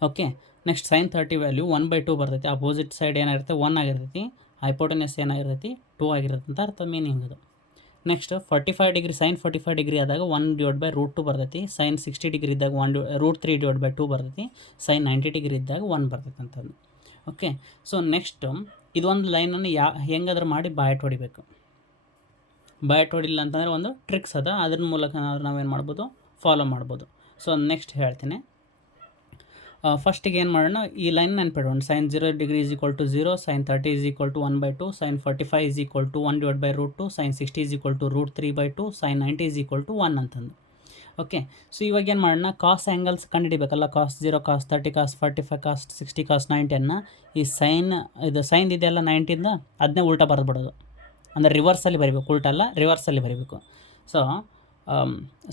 ಓಕೆ, ನೆಕ್ಸ್ಟ್ sin 30 ವ್ಯಾಲ್ಯೂ 1/2 ಬರ್ತೈತಿ. ಅಪೋಸಿಟ್ ಸೈಡ್ ಏನಾಗಿರುತ್ತೆ 1 ಆಗಿರ್ತೈತಿ. ಹೈಪೋಟೆನ್ಯೂಸ್ ಏನಾಗಿರ್ತೈತಿ 2 ಆಗಿರುತ್ತೆ ಅಂತ ಅರ್ಥ, ಮೀನಿಂಗ್ ಅದು. ನೆಕ್ಸ್ಟ್ 45 ಡಿಗ್ರಿ, sin 45 ಡಿಗ್ರಿ ಆದಾಗ 1/√2 ಬರ್ತೈತಿ. sin 60 ಡಿಗ್ರಿ ಇದ್ದಾಗ √3/2 ಬರ್ತೈತಿ. sin 90 ಡಿಗ್ರಿ ಇದ್ದಾಗ 1 ಬರ್ತೈತೆ ಅಂತಂದು. ಓಕೆ, ಸೊ ನೆಕ್ಸ್ಟು ಇದೊಂದು ಲೈನನ್ನು ಹೆಂಗಾದ್ರೂ ಮಾಡಿ ಬಾಯಟ್ ಹೊಡಿಬೇಕು. ಬಾಯಟ್ ಹೊಡಿಲ್ಲ ಅಂತಂದರೆ ಒಂದು ಟ್ರಿಕ್ಸ್ ಅದ, ಅದ್ರ ಮೂಲಕ ನಾವೇನು ಮಾಡ್ಬೋದು ಫಾಲೋ ಮಾಡ್ಬೋದು. ಸೊ ನೆಕ್ಸ್ಟ್ ಹೇಳ್ತೀನಿ. ಫಸ್ಟಿಗೆ ಏನು ಮಾಡೋಣ, ಈ ಲೈನ್ ನೆನ್ಪಿಡೋಣ. Sine 0 degree is equal to 0, sine 30 is equal to 1/2, sine 45 is equal to 1/√2, sine 60 is equal to √3/2, sine 90 is equal to 1 ಅಂತಂದು. ಓಕೆ, ಸೊ ಇವಾಗ ಏನು ಮಾಡೋಣ, ಕಾಸ್ ಆ್ಯಂಗಲ್ಸ್ ಕಂಡುಹಿಡಿಬೇಕಲ್ಲ. ಕಾಸ್ 0, ಕಾಸ್ 30, ಕಾಸ್ 45, ಕಾಸ್ 60, ಕಾಸ್ 90 ಈ ಸೈನ್ ಇದೆಯಲ್ಲ 90ಇಂದ ಅದನ್ನೇ ಉಲ್ಟಾ ಬರೆದ್ಬಿಡೋದು. ಅಂದರೆ ರಿವರ್ಸಲ್ಲಿ ಬರೀಬೇಕು, ಉಲ್ಟಾ ಅಲ್ಲ, ರಿವರ್ಸಲ್ಲಿ ಬರೀಬೇಕು. ಸೊ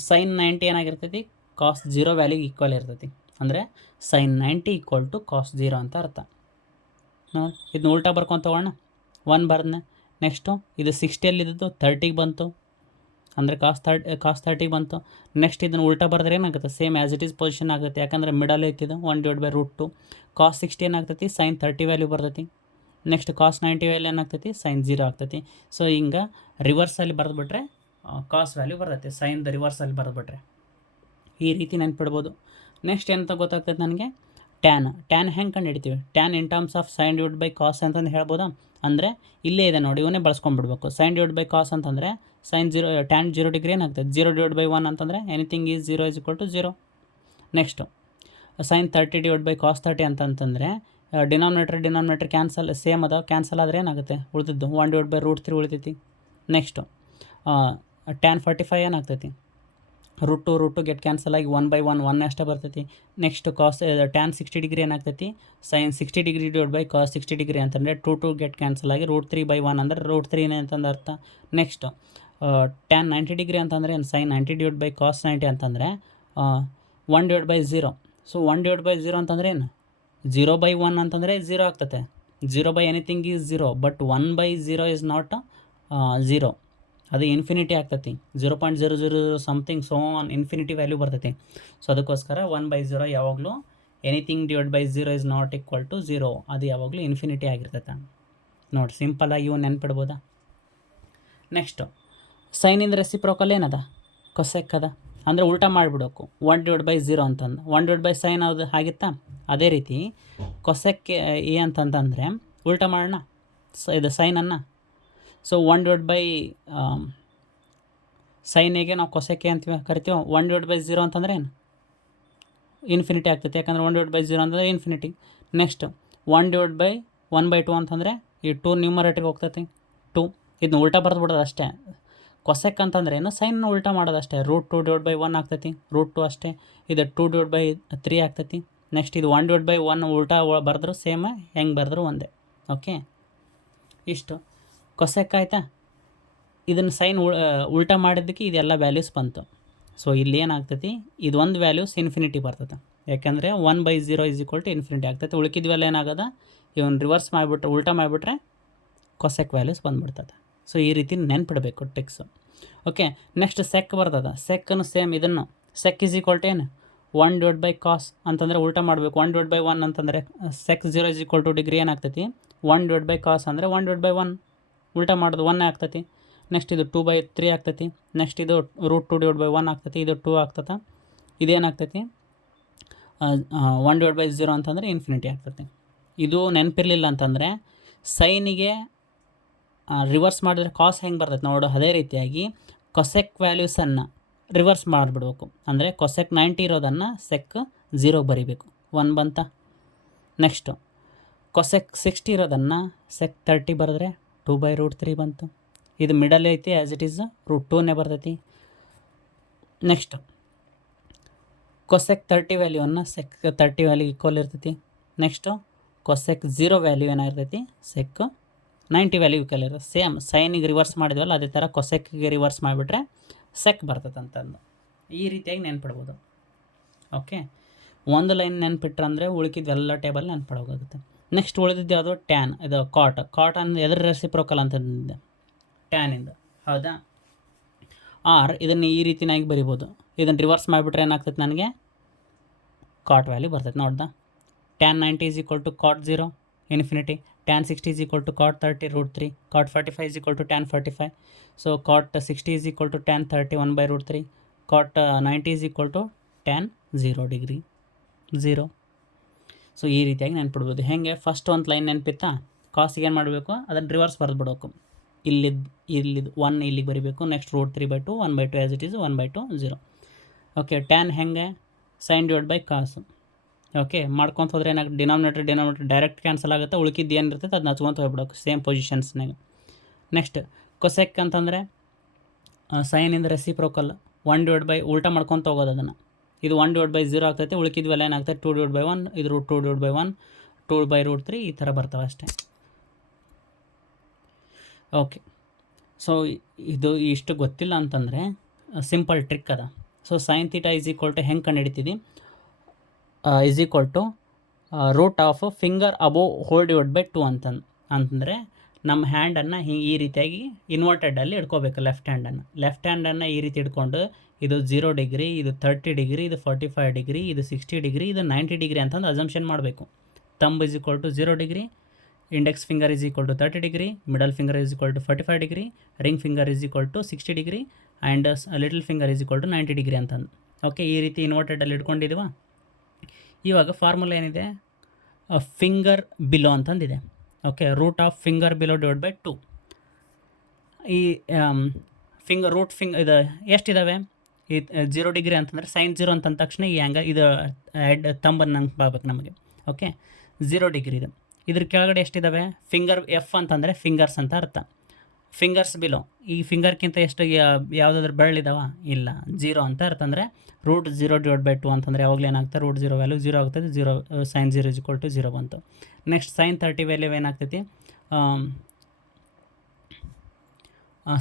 ಸೈನ್ 90 ಏನಾಗಿರ್ತೈತಿ, ಕಾಸ್ 0 ವ್ಯಾಲ್ಯೂಗೆ ಈಕ್ವಲ್ ಇರ್ತೈತಿ. ಅಂದರೆ ಸೈನ್ 90 ಈಕ್ವಲ್ ಟು ಕಾಸ್ 0 ಅಂತ ಅರ್ಥ. ನೋಡಿ, ಇದನ್ನ ಉಲ್ಟಾ ಬರ್ಕೊಂಡು ತಗೋಣ. 1 ಬರ್ದನೆ. ನೆಕ್ಸ್ಟು ಇದು 60ಯಲ್ಲಿದ್ದು 30ಗೆ ಬಂತು, ಅಂದರೆ ಕಾಸ್ 30ಗೆ ಬಂತು. ನೆಕ್ಸ್ಟ್ ಇದನ್ನು ಉಲ್ಟಾ ಬರೆದ್ರೆ ಏನಾಗುತ್ತೆ, same as it is position ಆಗುತ್ತೆ. ಯಾಕಂದರೆ ಮಿಡಲ್ ಐತಿದು 1/√2. ಕಾಸ್ 60 ಏನಾಗ್ತೈತಿ, ಸೈನ್ 30 ವ್ಯಾಲ್ಯೂ ಬರ್ತೈತಿ. ನೆಕ್ಸ್ಟ್ ಕಾಸ್ 90 ವ್ಯಾಲ್ಯೂ ಏನಾಗ್ತೈತಿ, ಸೈನ್ 0 ಆಗ್ತೈತಿ. ಸೊ ಹಿಂಗೆ ರಿವರ್ಸಲ್ಲಿ ಬರೆದ್ಬಿಟ್ರೆ ಕಾಸ್ ವ್ಯಾಲ್ಯೂ ಬರ್ತೈತಿ, ಸೈನ್ದು ರಿವರ್ಸಲ್ಲಿ ಬರೆದ್ಬಿಟ್ರೆ. ಈ ರೀತಿ ನೆನ್ಪಿಡ್ಬೋದು. ನೆಕ್ಸ್ಟ್ ಏನಂತ ಗೊತ್ತಾಗ್ತೈತೆ ನನಗೆ, ಟ್ಯಾನ್ ಹೆಂಗೆ ಕಂಡು ಹಿಡಿತೀವಿ, tan in terms of sine divide by cos ಅಂತಂದು ಹೇಳ್ಬೋದಾ. ಅಂದರೆ ಇಲ್ಲೇ ಇದೆ ನೋಡಿ, ಇವನ್ನೇ ಬಳಸ್ಕೊಂಡ್ಬಿಡ್ಬೇಕು. ಸೈನ್ ಡಿವೈಡ್ ಬೈ ಕಾಸ್ ಅಂತಂದರೆ ಸೈನ್ 0, ಟ್ಯಾನ್ 0 ಡಿಗ್ರಿ ಏನಾಗ್ತದೆ, 0/1 ಅಂತಂದರೆ anything is 0 is equal to 0. Next sine 30 divide by cos 30 ಅಂತಂತಂದರೆ ಡಿನಾಮಿನೇಟರ್ ಕ್ಯಾನ್ಸಲ್ ಸೇಮ್ ಅದ, ಕ್ಯಾನ್ಸಲ್ ಆದರೆ ಏನಾಗುತ್ತೆ, ಉಳಿದಿದ್ದು 1/√3 ಉಳಿತೈತಿ. ನೆಕ್ಸ್ಟು ಟ್ಯಾನ್ 45 ಏನಾಗ್ತೈತಿ, √2 ಗೆಟ್ ಕ್ಯಾನ್ಸಲ್ ಆಗಿ 1/1 ಅಷ್ಟೇ ಬರ್ತೈತಿ. ನೆಕ್ಸ್ಟ್ ಕಾಸ್ ಟ್ಯಾನ್ 60 ಡಿಗ್ರಿ ಏನಾಗ್ತೈತಿ, sine 60 degree divide by cos 60 degree ಅಂತಂದರೆ 2 ಗೆಟ್ ಕ್ಯಾನ್ಸಲ್ ಆಗಿ √3/1 ಅಂದರೆ √3 ಅಂತಂದು ಅರ್ಥ. ನೆಕ್ಸ್ಟ್ ಟ್ಯಾನ್ 90 ಡಿಗ್ರಿ ಅಂತಂದರೆ ಏನು, ಸೈನ್ 90 ಡಿವೈಡ್ ಬೈ ಕಾಸ್ 90 ಅಂತಂದರೆ 1/0. ಸೊ 1/0 ಅಂತಂದರೆ ಏನು, 0/1 ಅಂತಂದರೆ 0 ಆಗ್ತದೆ. 0 anything is 0, but 1/0 is not 0, ಅದು ಇನ್ಫಿನಿಟಿ ಆಗ್ತೈತಿ. 0.000 something so on infinity value ಬರ್ತೈತಿ. ಸೊ ಅದಕ್ಕೋಸ್ಕರ 1/0 ಯಾವಾಗಲೂ anything divide by 0 is not equal to 0, ಅದು ಯಾವಾಗಲೂ ಇನ್ಫಿನಿಟಿ ಆಗಿರ್ತೈತೆ. ನೋಡಿ, ಸಿಂಪಲಾಗಿ ಇವು ನೆನ್ಪಿಡ್ಬೋದಾ. ನೆಕ್ಸ್ಟು ಸೈನಿಂದ ರೆಸಿಪ್ರೋಕಲ್ ಏನದ, ಕೊಸೆಕ್ ಅದ. ಅಂದರೆ ಉಲ್ಟಾ ಮಾಡಿಬಿಡೋಕು, 1/0 ಅಂತಂದು 1/sin ಅದು ಆಗಿತ್ತಾ. ಅದೇ ರೀತಿ ಕೊಸೆಕ್ ಎ ಅಂತಂತಂದರೆ ಉಲ್ಟಾ ಮಾಡೋಣ ಇದು ಸೈನನ್ನು. ಸೊ 1/sin ಎಗೆ ನಾವು ಕೊಸೆಕ್ ಎ ಅಂತೀವಿ ಕರಿತೀವಿ. 1/0 ಅಂತಂದರೆ ಏನು, ಇನ್ಫಿನಿಟಿ ಆಗ್ತೈತಿ. ಯಾಕಂದರೆ 1/0 ಅಂತಂದರೆ ಇನ್ಫಿನಿಟಿ. ನೆಕ್ಸ್ಟ್ 1/1/2 ಅಂತಂದರೆ ಈ 2 ನ್ಯೂಮರೇಟರ್ಗೆ ಹೋಗ್ತೈತಿ 2. ಇದನ್ನ ಉಲ್ಟಾ ಬರೆದ್ಬಿಡೋದು ಅಷ್ಟೇ. ಕೊಸೆಕ್ ಅಂತಂದ್ರೆ ಏನು, ಸೈನ್ನ ಉಲ್ಟಾ ಮಾಡೋದು ಅಷ್ಟೇ. √2/1 ಆಗ್ತೈತಿ, √2 ಅಷ್ಟೇ. ಇದು 2/3 ಆಗ್ತೈತಿ. ನೆಕ್ಸ್ಟ್ ಇದು 1/1 ಉಲ್ಟಾ ಬರೆದ್ರು ಸೇಮ್, ಹೆಂಗೆ ಬರೆದ್ರು ಒಂದೇ. ಓಕೆ, ಇಷ್ಟು ಕೊಸೆಕ್ ಆಯಿತಾ. ಇದನ್ನು ಸೈನ್ ಉಲ್ಟಾ ಮಾಡಿದ್ದಕ್ಕೆ ಇದೆಲ್ಲ ವ್ಯಾಲ್ಯೂಸ್ ಬಂತು. ಸೊ ಇಲ್ಲಿ ಏನಾಗ್ತೈತಿ, ಇದು ಒಂದು ವ್ಯಾಲ್ಯೂಸ್ ಇನ್ಫಿನಿಟಿ ಬರ್ತದೆ. ಯಾಕೆಂದರೆ 1/0 ಈಸ್ ಈಕ್ವಲ್ ಟು ಇನ್ಫಿನಿಟಿ ಆಗ್ತೈತೆ. ಉಳ್ಕಿದ್ವೆಲ್ಲ ಏನಾಗದ, ಇವನು ರಿವರ್ಸ್ ಮಾಡಿಬಿಟ್ರೆ, ಉಲ್ಟಾ ಮಾಡಿಬಿಟ್ರೆ ಕೊಸೆಕ್ ವ್ಯಾಲ್ಯೂಸ್ ಬಂದುಬಿಡ್ತದೆ. ಸೊ ಈ ರೀತಿ ನೆನ್ಪಿಡಬೇಕು ಟ್ರಿಕ್ಸು. ಓಕೆ, ನೆಕ್ಸ್ಟ್ ಸೆಕ್ ಬರ್ತದೆ. ಸೆಕ್ಕನ್ನು ಸೇಮ್ ಇದನ್ನು ಸೆಕ್ ಈಸ್ ಈಕ್ವಲ್ ಟು ಏನು, 1/cos ಅಂತಂದರೆ ಉಲ್ಟಾ ಮಾಡಬೇಕು. 1/1 ಅಂತಂದರೆ sec 0 is equal to degree ಏನಾಗ್ತೈತಿ, 1/cos ಅಂದರೆ 1/1 ಉಲ್ಟಾ ಮಾಡೋದು 1 ಆಗ್ತೈತಿ. ನೆಕ್ಸ್ಟ್ ಇದು 2/3 ಆಗ್ತೈತಿ. ನೆಕ್ಸ್ಟ್ ಇದು √2/1 ಆಗ್ತೈತಿ. ಇದು 2 ಆಗ್ತದೆ. ಇದೇನಾಗ್ತೈತಿ 1/0 ಅಂತಂದರೆ ಇನ್ಫಿನಿಟಿ ಆಗ್ತೈತಿ. ಇದು ನೆನಪಿರಲಿಲ್ಲ ಅಂತಂದರೆ ಸೈನಿಗೆ ರಿವರ್ಸ್ ಮಾಡಿದ್ರೆ ಕಾಸ್ ಹೆಂಗೆ ಬರ್ತೈತೆ ನೋಡು, ಅದೇ ರೀತಿಯಾಗಿ ಕೊಸೆಕ್ ವ್ಯಾಲ್ಯೂಸನ್ನು ರಿವರ್ಸ್ ಮಾಡಿಬಿಡ್ಬೇಕು. ಅಂದರೆ ಕೊಸೆಕ್ 90 ಇರೋದನ್ನು ಸೆಕ್ 0 ಬರಿಬೇಕು. 1 ಬಂತ. ನೆಕ್ಸ್ಟು ಕೊಸೆಕ್ 60 ಇರೋದನ್ನು ಸೆಕ್ 30 ಬರೆದ್ರೆ 2/√3 ಬಂತು. ಇದು ಮಿಡಲ್ ಐತಿ, ಆ್ಯಸ್ ಇಟ್ ಈಸ್ √2ನೇ ಬರ್ತೈತಿ. ನೆಕ್ಸ್ಟ್ ಕೊಸೆಕ್ 30 ವ್ಯಾಲ್ಯೂವನ್ನು ಸೆಕ್ 30 ವ್ಯಾಲ್ಯೂ ಈಕ್ವಲ್ ಇರ್ತೈತಿ. ನೆಕ್ಸ್ಟು ಕೊಸೆಕ್ 0 ವ್ಯಾಲ್ಯೂ ಏನಾಗಿರ್ತೈತಿ, ಸೆಕ್ 90 ವ್ಯಾಲ್ಯೂ ಈಕ್ವಲ್ ಇರ್ತದೆ. ಸೇಮ್ ಸೈನಿಗೆ ರಿವರ್ಸ್ ಮಾಡಿದ್ವಲ್ಲ ಅದೇ ಥರ ಕೊಸೆಕ್ಗೆ ರಿವರ್ಸ್ ಮಾಡಿಬಿಟ್ರೆ ಸೆಕ್ ಬರ್ತದೆ ಅಂತಂದು ಈ ರೀತಿಯಾಗಿ ನೆನ್ಪಿಡ್ಬೋದು. ಓಕೆ, ಒಂದು ಲೈನ್ ನೆನ್ಪಿಟ್ರೆ ಅಂದರೆ ಉಳ್ಕಿದ್ವೆಲ್ಲ ಟೇಬಲ್ ನೆನ್ಪಿಡೋಗುತ್ತೆ. ನೆಕ್ಸ್ಟ್ ಉಳಿದಿದ್ದು ಯಾವುದು, ಟ್ಯಾನ್. ಇದು ಕಾಟ್ ಅಂದರೆ ಎದ್ರ ರೆಸಿಪ್ರೋಕಲ್ ಅಂತಂದಿದ್ದೆ, ಟ್ಯಾನಿಂದ. ಹೌದಾ. ಆರ್ ಇದನ್ನು ಈ ರೀತಿಯಾಗಿ ಬರಿಬೋದು. ಇದನ್ನು ರಿವರ್ಸ್ ಮಾಡಿಬಿಟ್ರೆ ಏನಾಗ್ತೈತೆ, ನನಗೆ ಕಾಟ್ ವ್ಯಾಲ್ಯೂ ಬರ್ತೈತೆ. ನೋಡ್ದ, tan 90 is equal to cot 0 infinity. Tan 60 is equal to cot 30 √3. Cot 45 is equal to tan 45. So cot 60 is equal to tan 30 1/√3. Cot 90 is equal to tan 0 degree 0. So ಈ ರೀತಿಯಾಗಿ ನೆನ್ಪಿಡ್ಬೋದು. ಹೇಗೆ, first ಒಂದು line ನೆನಪಿತ್ತಾ, ಕಾಸಿಗೆ ಏನು ಮಾಡಬೇಕು, ಅದನ್ನು reverse ಬರೆದ್ಬಿಡೋಕು. ಇಲ್ಲಿದ್ದು 1 ಇಲ್ಲಿಗೆ ಬರೀಬೇಕು. Next √3/2 1/2 as it is 1/2 0. Okay, tan ಹೆಂಗೆ, ಸೈನ್ ಡಿವೈಡ್ ಬೈ ಕಾಸು. ಓಕೆ, ಮಾಡ್ಕೊತ ಹೋದ್ರೆ ಏನಾಗುತ್ತೆ, ಡಿನಾಮಿನೇಟರ್ ಡೈರೆಕ್ಟ್ ಕ್ಯಾನ್ಸಲ್ ಆಗುತ್ತೆ, ಉಳ್ಕಿದ್ದು ಏನಿರ್ತೈತೆ ಅದನ್ನ ಹಚ್ಕೊಂತ ಹೋಗ್ಬಿಡೋಕೆ ಸೇಮ್ ಪೊಸಿಷನ್ಸ್ನಾಗ. ನೆಕ್ಸ್ಟ್ ಕೊಸೆಕ್ ಅಂತಂದರೆ ಸೈನ್ ಇಂದ ರೆಸಿಪ್ರೋಕಲ್ 1/, ಉಲ್ಟಾ ಮಾಡ್ಕೊತ ಹೋಗೋದು ಅದನ್ನು. ಇದು 1/0 ಆಗ್ತೈತೆ, ಉಳ್ಕಿದ್ವೆಲ್ಲ ಏನಾಗ್ತೈತೆ 2/1, ಇದು √2/1, 2/√3 ಈ ಥರ ಬರ್ತವೆ ಅಷ್ಟೇ. ಓಕೆ, ಸೊ ಇದು ಇಷ್ಟು ಗೊತ್ತಿಲ್ಲ ಅಂತಂದರೆ ಸಿಂಪಲ್ ಟ್ರಿಕ್ ಅದ. ಸೊ ಸೈನ್ ಥೀಟಾ ಹೆಂಗೆ ಕಂಡುಹಿಡಿತೀವಿ, ರೂಟ್ ಆಫ್ ಫಿಂಗರ್ ಅಬೋವ್ /2 ಅಂತಂದರೆ ನಮ್ಮ ಹ್ಯಾಂಡನ್ನು ಈ ರೀತಿಯಾಗಿ ಇನ್ವರ್ಟೆಡಲ್ಲಿ ಇಟ್ಕೋಬೇಕು. ಲೆಫ್ಟ್ ಹ್ಯಾಂಡನ್ನು ಈ ರೀತಿ ಇಟ್ಕೊಂಡು ಇದು 0 ಡಿಗ್ರಿ, ಇದು 30 ಡಿಗ್ರಿ, ಇದು 45 ಡಿಗ್ರಿ, ಇದು 60 ಡಿಗ್ರಿ, ಇದು 90 ಡಿಗ್ರಿ ಅಂತಂದು ಅಸಂಪ್ಷನ್ ಮಾಡಬೇಕು. Thumb =0 degree, index finger =30 degree, middle finger =45 degree, ring finger =60 degree and little finger =90 degree ಅಂತಂದು. ಓಕೆ, ಈ ರೀತಿ ಇನ್ವರ್ಟೆಡಲ್ಲಿ ಇಟ್ಕೊಂಡಿದ್ದೀವ. ಇವಾಗ ಫಾರ್ಮುಲಾ ಏನಿದೆ, ಫಿಂಗರ್ ಬಿಲೋ ಅಂತಂದಿದೆ. Okay, root of finger below /2. ಈ ಇದು ಎಷ್ಟಿದ್ದಾವೆ, ಈ 0 ಡಿಗ್ರಿ ಅಂತಂದರೆ ಸೈನ್ 0 ಅಂತಂದ ತಕ್ಷಣ ಈ ಆ್ಯಂಗಲ್ ಇದು ತಂಬನ್ನು ನಂಗೆ ಬಾಗಬೇಕು ನಮಗೆ. ಓಕೆ, 0 ಡಿಗ್ರಿ ಇದು. ಇದ್ರ ಕೆಳಗಡೆ ಎಷ್ಟಿದ್ದಾವೆ, ಫಿಂಗರ್ ಎಫ್ ಅಂತಂದರೆ ಫಿಂಗರ್ಸ್ ಅಂತ ಅರ್ಥ. ಫಿಂಗರ್ಸ್ ಬಿಲೋ, ಈ ಫಿಂಗರ್ಗಿಂತ ಎಷ್ಟು ಯಾವುದಾದ್ರೂ ಬೆರಳಿದಾವ, ಇಲ್ಲ, 0 ಅಂತ ಅರ್ಥ. ಅಂದರೆ √0/2 ಅಂತಂದರೆ ಯಾವಾಗಲೂ ಏನಾಗ್ತದೆ, √0 ವ್ಯಾಲ್ಯೂ 0 ಆಗ್ತದೆ. ಸೈನ್ 0 = 0 ಬಂತು. ನೆಕ್ಸ್ಟ್ ಸೈನ್ 30 ವ್ಯಾಲ್ಯೂ ಏನಾಗ್ತೈತಿ,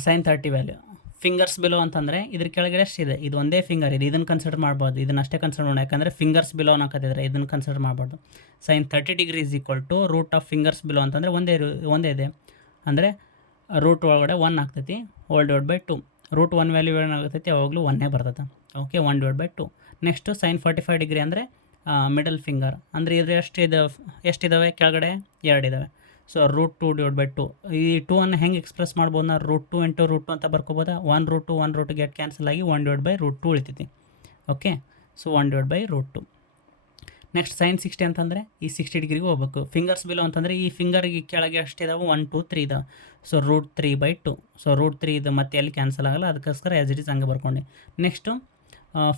ಸೈನ್ 30 ವ್ಯಾಲ್ಯೂ ಫಿಂಗರ್ಸ್ ಬಿಲೋ ಅಂತಂದರೆ ಇದ್ರ ಕೆಳಗಡೆ ಎಷ್ಟಿದೆ, ಇದು ಒಂದೇ ಫಿಂಗರ್ ಇದೆ, ಇದನ್ನು ಕನ್ಸಿಡರ್ ಮಾಡ್ಬೋದು, ಇದನ್ನು ಅಷ್ಟೇ ಕನ್ಸಿಡರ್ ಮಾಡೋಣ. ಯಾಕಂದರೆ ಫಿಂಗರ್ಸ್ ಬಿಲೋ ಅನ್ನೋಕತ್ತಿದ್ರೆ ಇದನ್ನು ಕನ್ಸಿಡರ್ ಮಾಡ್ಬಾರ್ದು. Sine 30 degree root of fingers below ಅಂತಂದರೆ ಒಂದೇ ಇದೆ, ಅಂದರೆ ರೂಟ್ ಒಳಗಡೆ 1 ಆಗ್ತೈತಿ, /2. √1 ವ್ಯಾಲ್ಯೂ ಏನಾಗ್ತೈತಿ, ಯಾವಾಗಲೂ 1 ಬರ್ತೈತೆ. ಓಕೆ, 1/2. ನೆಕ್ಸ್ಟು ಸೈನ್ 45 ಡಿಗ್ರಿ ಅಂದರೆ ಮಿಡಲ್ ಫಿಂಗರ್, ಅಂದರೆ ಇದು ಎಷ್ಟಿದ್ದಾವೆ ಕೆಳಗಡೆ, 2 ಇದ್ದಾವೆ. ಸೊ √2/2. ಈ 2 ಹೆಂಗೆ ಎಕ್ಸ್ಪ್ರೆಸ್ ಮಾಡ್ಬೋದು, ನಾವು √2 × √2 ಅಂತ ಬರ್ಕೋಬೋದಾ. 1√2 ಗೆಟ್ ಕ್ಯಾನ್ಸಲ್ ಆಗಿ 1/√2 ಉಳಿತೈತಿ. Okay, so 1/√2. ನೆಕ್ಸ್ಟ್ ಸೈನ್ 60 ಅಂತಂದರೆ ಈ 60 ಡಿಗ್ರಿಗೆ ಹೋಗ್ಬೇಕು. ಫಿಂಗರ್ಸ್ ಬಿಲೋ ಅಂತಂದರೆ ಈ ಫಿಂಗರ್ಗೆ ಕೆಳಗೆ ಎಷ್ಟಿದಾವೆ, 1 2 3 ಇದಾವೆ. ಸೊ √3/2. ಸೊ √3 ಇದು ಮತ್ತೆ ಎಲ್ಲಿ ಕ್ಯಾನ್ಸಲ್ ಆಗಲ್ಲ, ಅದಕ್ಕೋಸ್ಕರ ಆ್ಯಸ್ ಇಟ್ ಈಸ್ ಹಂಗೆ ಬರ್ಕೊಂಡು. ನೆಕ್ಸ್ಟು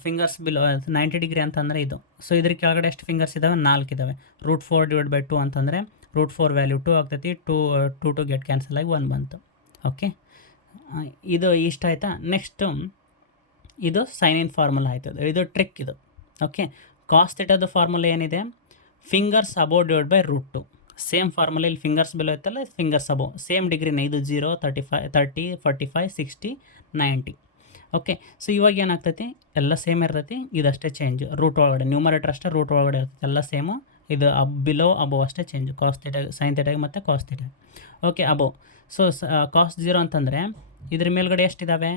ಫಿಂಗರ್ಸ್ ಬಿಲೋ 90 ಡಿಗ್ರಿ ಅಂತಂದರೆ ಇದು. ಸೊ ಇದ್ರ ಕೆಳಗಡೆ ಎಷ್ಟು ಫಿಂಗರ್ಸ್ ಇದ್ದಾವೆ, 4 ಇದ್ದಾವೆ. √4/2 ಅಂತಂದರೆ √4 ವ್ಯಾಲ್ಯೂ 2 ಆಗ್ತೈತಿ, 2 ಗೆಟ್ ಕ್ಯಾನ್ಸಲ್ ಆಗಿ 1 ಬಂತು. ಓಕೆ, ಇದು ಇಷ್ಟ ಆಯಿತಾ. ನೆಕ್ಸ್ಟು ಇದು ಸೈನಿನ್ ಫಾರ್ಮುಲಾ ಆಯ್ತದೆ, ಇದು ಟ್ರಿಕ್ ಇದು. ಓಕೆ, ಕಾಸ್ ಥೀಟಾದ ಫಾರ್ಮುಲಾ ಏನಿದೆ, ಫಿಂಗರ್ಸ್ ಅಬೋವ್ /√2. ಸೇಮ್ ಫಾರ್ಮುಲಾ ಇಲ್ಲಿ ಫಿಂಗರ್ಸ್ ಬಿಲೋ ಇತ್ತಲ್ಲ, ಫಿಂಗರ್ಸ್ ಅಬೋವ್ ಸೇಮ್ ಡಿಗ್ರಿನೇ, ಇದು 0, 30, 45, 60, 90. ಓಕೆ, ಸೊ ಇವಾಗ ಏನಾಗ್ತೈತಿ, ಎಲ್ಲ ಸೇಮ್ ಇರ್ತೈತಿ, ಇದಷ್ಟೇ ಚೇಂಜ್. ರೂಟ್ ಒಳಗಡೆ ನ್ಯೂಮರೇಟರ್ ಅಷ್ಟೇ, ರೂಟ್ ಒಳಗಡೆ ಇರ್ತೈತಿ, ಎಲ್ಲ ಸೇಮು. ಇದು ಬಿಲೋ ಅಬೋವ್ ಅಷ್ಟೇ ಚೇಂಜ್, ಕಾಸ್ ಥೀಟಾ ಸೈನ್ ಥೀಟಾಗೆ ಮತ್ತು cos theta. Okay, above. So cos 0 ಅಂತಂದರೆ ಇದ್ರ ಮೇಲ್ಗಡೆ ಎಷ್ಟಿದ್ದಾವೆ,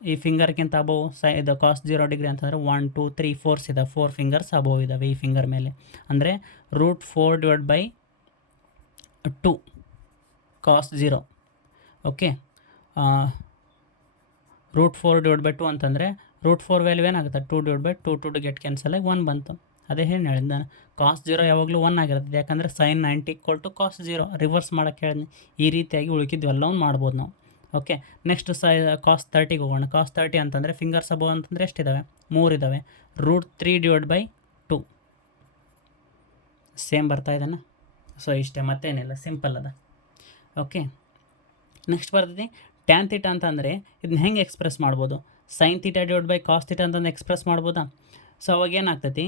ಈ ಫಿಂಗರ್ಗಿಂತ ಅಬೋವ್ ಇದು ಕಾಸ್ 0 ಡಿಗ್ರಿ ಅಂತಂದರೆ 1 2 3 4 ಇದಾವೆ. 4 ಫಿಂಗರ್ಸ್ ಅಬೋವ್ ಇದ್ದಾವೆ ಈ ಫಿಂಗರ್ ಮೇಲೆ, ಅಂದರೆ √4/2 ಕಾಸ್ 0. ಓಕೆ, √4/2 ಅಂತಂದರೆ √4 ವ್ಯಾಲ್ಯೂ ಏನಾಗುತ್ತೆ, 2/2, 2 ಗೆಟ್ ಕ್ಯಾನ್ಸಲ್ ಆಗಿ 1 ಬಂತು. ಅದೇ ಏನು ಹೇಳಿದ, ಕಾಸ್ 0 ಯಾವಾಗಲೂ 1 ಆಗಿರ್ತದೆ, ಯಾಕಂದರೆ ಸೈನ್ 90 = ಕಾಸ್ 0. ರಿವರ್ಸ್ ಮಾಡೋಕ್ಕೆ ಹೇಳಿದ್ನಿ. ಈ ರೀತಿಯಾಗಿ ಉಳಿಕಿದ್ದು ಎಲ್ಲವೂ ಮಾಡ್ಬೋದು ನಾವು. ಓಕೆ, ನೆಕ್ಸ್ಟ್ ಕಾಸ್ 30ಗೆ ಹೋಗೋಣ. ಕಾಸ್ 30 ಅಂತಂದರೆ ಫಿಂಗರ್ಸ್ ಅಬೋವ್ ಅಂತಂದರೆ ಎಷ್ಟಿದ್ದಾವೆ, 3 ಇದ್ದಾವೆ. √3/2 ಸೇಮ್ ಬರ್ತಾ ಇದ್ದಾನೆ. ಸೊ ಇಷ್ಟೇ, ಮತ್ತೇನಿಲ್ಲ, ಸಿಂಪಲ್ ಅದ. ಓಕೆ, ನೆಕ್ಸ್ಟ್ ಬರ್ತೈತಿ ಟ್ಯಾನ್ ಥೀಟಾ ಅಂತಂದರೆ ಇದನ್ನ ಹೆಂಗೆ ಎಕ್ಸ್ಪ್ರೆಸ್ ಮಾಡ್ಬೋದು, ಸೈನ್ ಥೀಟಾ /ಕಾಸ್ ಥೀಟಾ ಅಂತಂದು ಎಕ್ಸ್ಪ್ರೆಸ್ ಮಾಡ್ಬೋದಾ. ಸೊ ಅವಾಗ ಏನಾಗ್ತೈತಿ,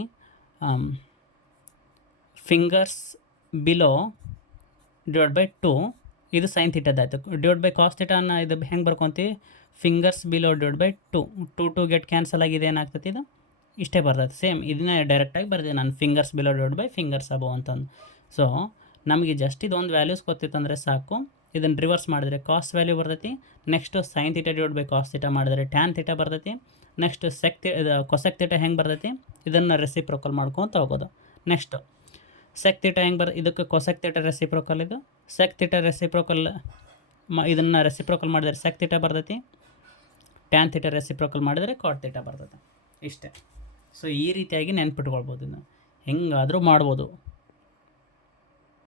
ಫಿಂಗರ್ಸ್ ಬಿಲೋ /2 ಇದು ಸೈನ್ ಥೀಟಾದಾಯ್ತು. /ಕಾಸ್ ಥೀಟಾನ ಇದು ಹೆಂಗೆ ಬರ್ಕೊತೀವಿ, ಫಿಂಗರ್ಸ್ ಬಿಲೋ /2 2 ಗೆಟ್ ಕ್ಯಾನ್ಸಲ್ ಆಗಿದೆ, ಏನಾಗ್ತೈತಿ ಇದು ಇಷ್ಟೇ ಬರ್ತೈತೆ. ಸೇಮ್ ಇದನ್ನೇ ಡೈರೆಕ್ಟಾಗಿ ಬರ್ತೀನಿ ನಾನು, ಫಿಂಗರ್ಸ್ ಬಿಲೋ ಫಿಂಗರ್ಸ್ ಅಬೋವ್ ಅಂತಂದು. ಸೊ ನಮಗೆ ಜಸ್ಟ್ ಇದೊಂದು ವ್ಯಾಲ್ಯೂಸ್ ಗೊತ್ತಿತ್ತಂದರೆ ಸಾಕು. ಇದನ್ನು ರಿವರ್ಸ್ ಮಾಡಿದ್ರೆ ಕಾಸ್ ವ್ಯಾಲ್ಯೂ ಬರ್ತೈತಿ. Next sine theta /cos theta ಮಾಡಿದ್ರೆ ಟ್ಯಾನ್ ಥೀಟಾ ಬರ್ತೈತಿ. ನೆಕ್ಸ್ಟ್ ಕೊಸೆಕ್ ಥೀಟಾ ಹೆಂಗೆ ಬರ್ತೈತಿ, ಇದನ್ನು ರೆಸಿಪ್ರೋಕಲ್ ಮಾಡ್ಕೊತ ಹೋಗೋದು. ನೆಕ್ಸ್ಟು ಸೆಕ್ ಥೀಟಾ ಹೆಂಗೆ ಇದಕ್ಕೆ ಕೊಸೆಕ್ ಥೀಟಾ ರೆಸಿಪ್ರೋಕಲ್, ಇದು ಸೆಕ್ ಥೀಟಾ ರೆಸಿಪ್ರೋಕಲ್. ಇದನ್ನು ರೆಸಿಪ್ರೋಕಲ್ ಮಾಡಿದರೆ ಸೆಕ್ ಥೀಟಾ ಬರ್ತೈತಿ, ಟ್ಯಾನ್ ಥೀಟಾ ರೆಸಿಪ್ರೋಕಲ್ ಮಾಡಿದರೆ ಕಾಟ್ ಥೀಟಾ ಬರ್ತೈತಿ. ಇಷ್ಟೇ. ಸೊ ಈ ರೀತಿಯಾಗಿ ನೆನ್ಪಿಟ್ಕೊಳ್ಬೋದು, ಇದನ್ನು ಹೆಂಗಾದರೂ ಮಾಡ್ಬೋದು.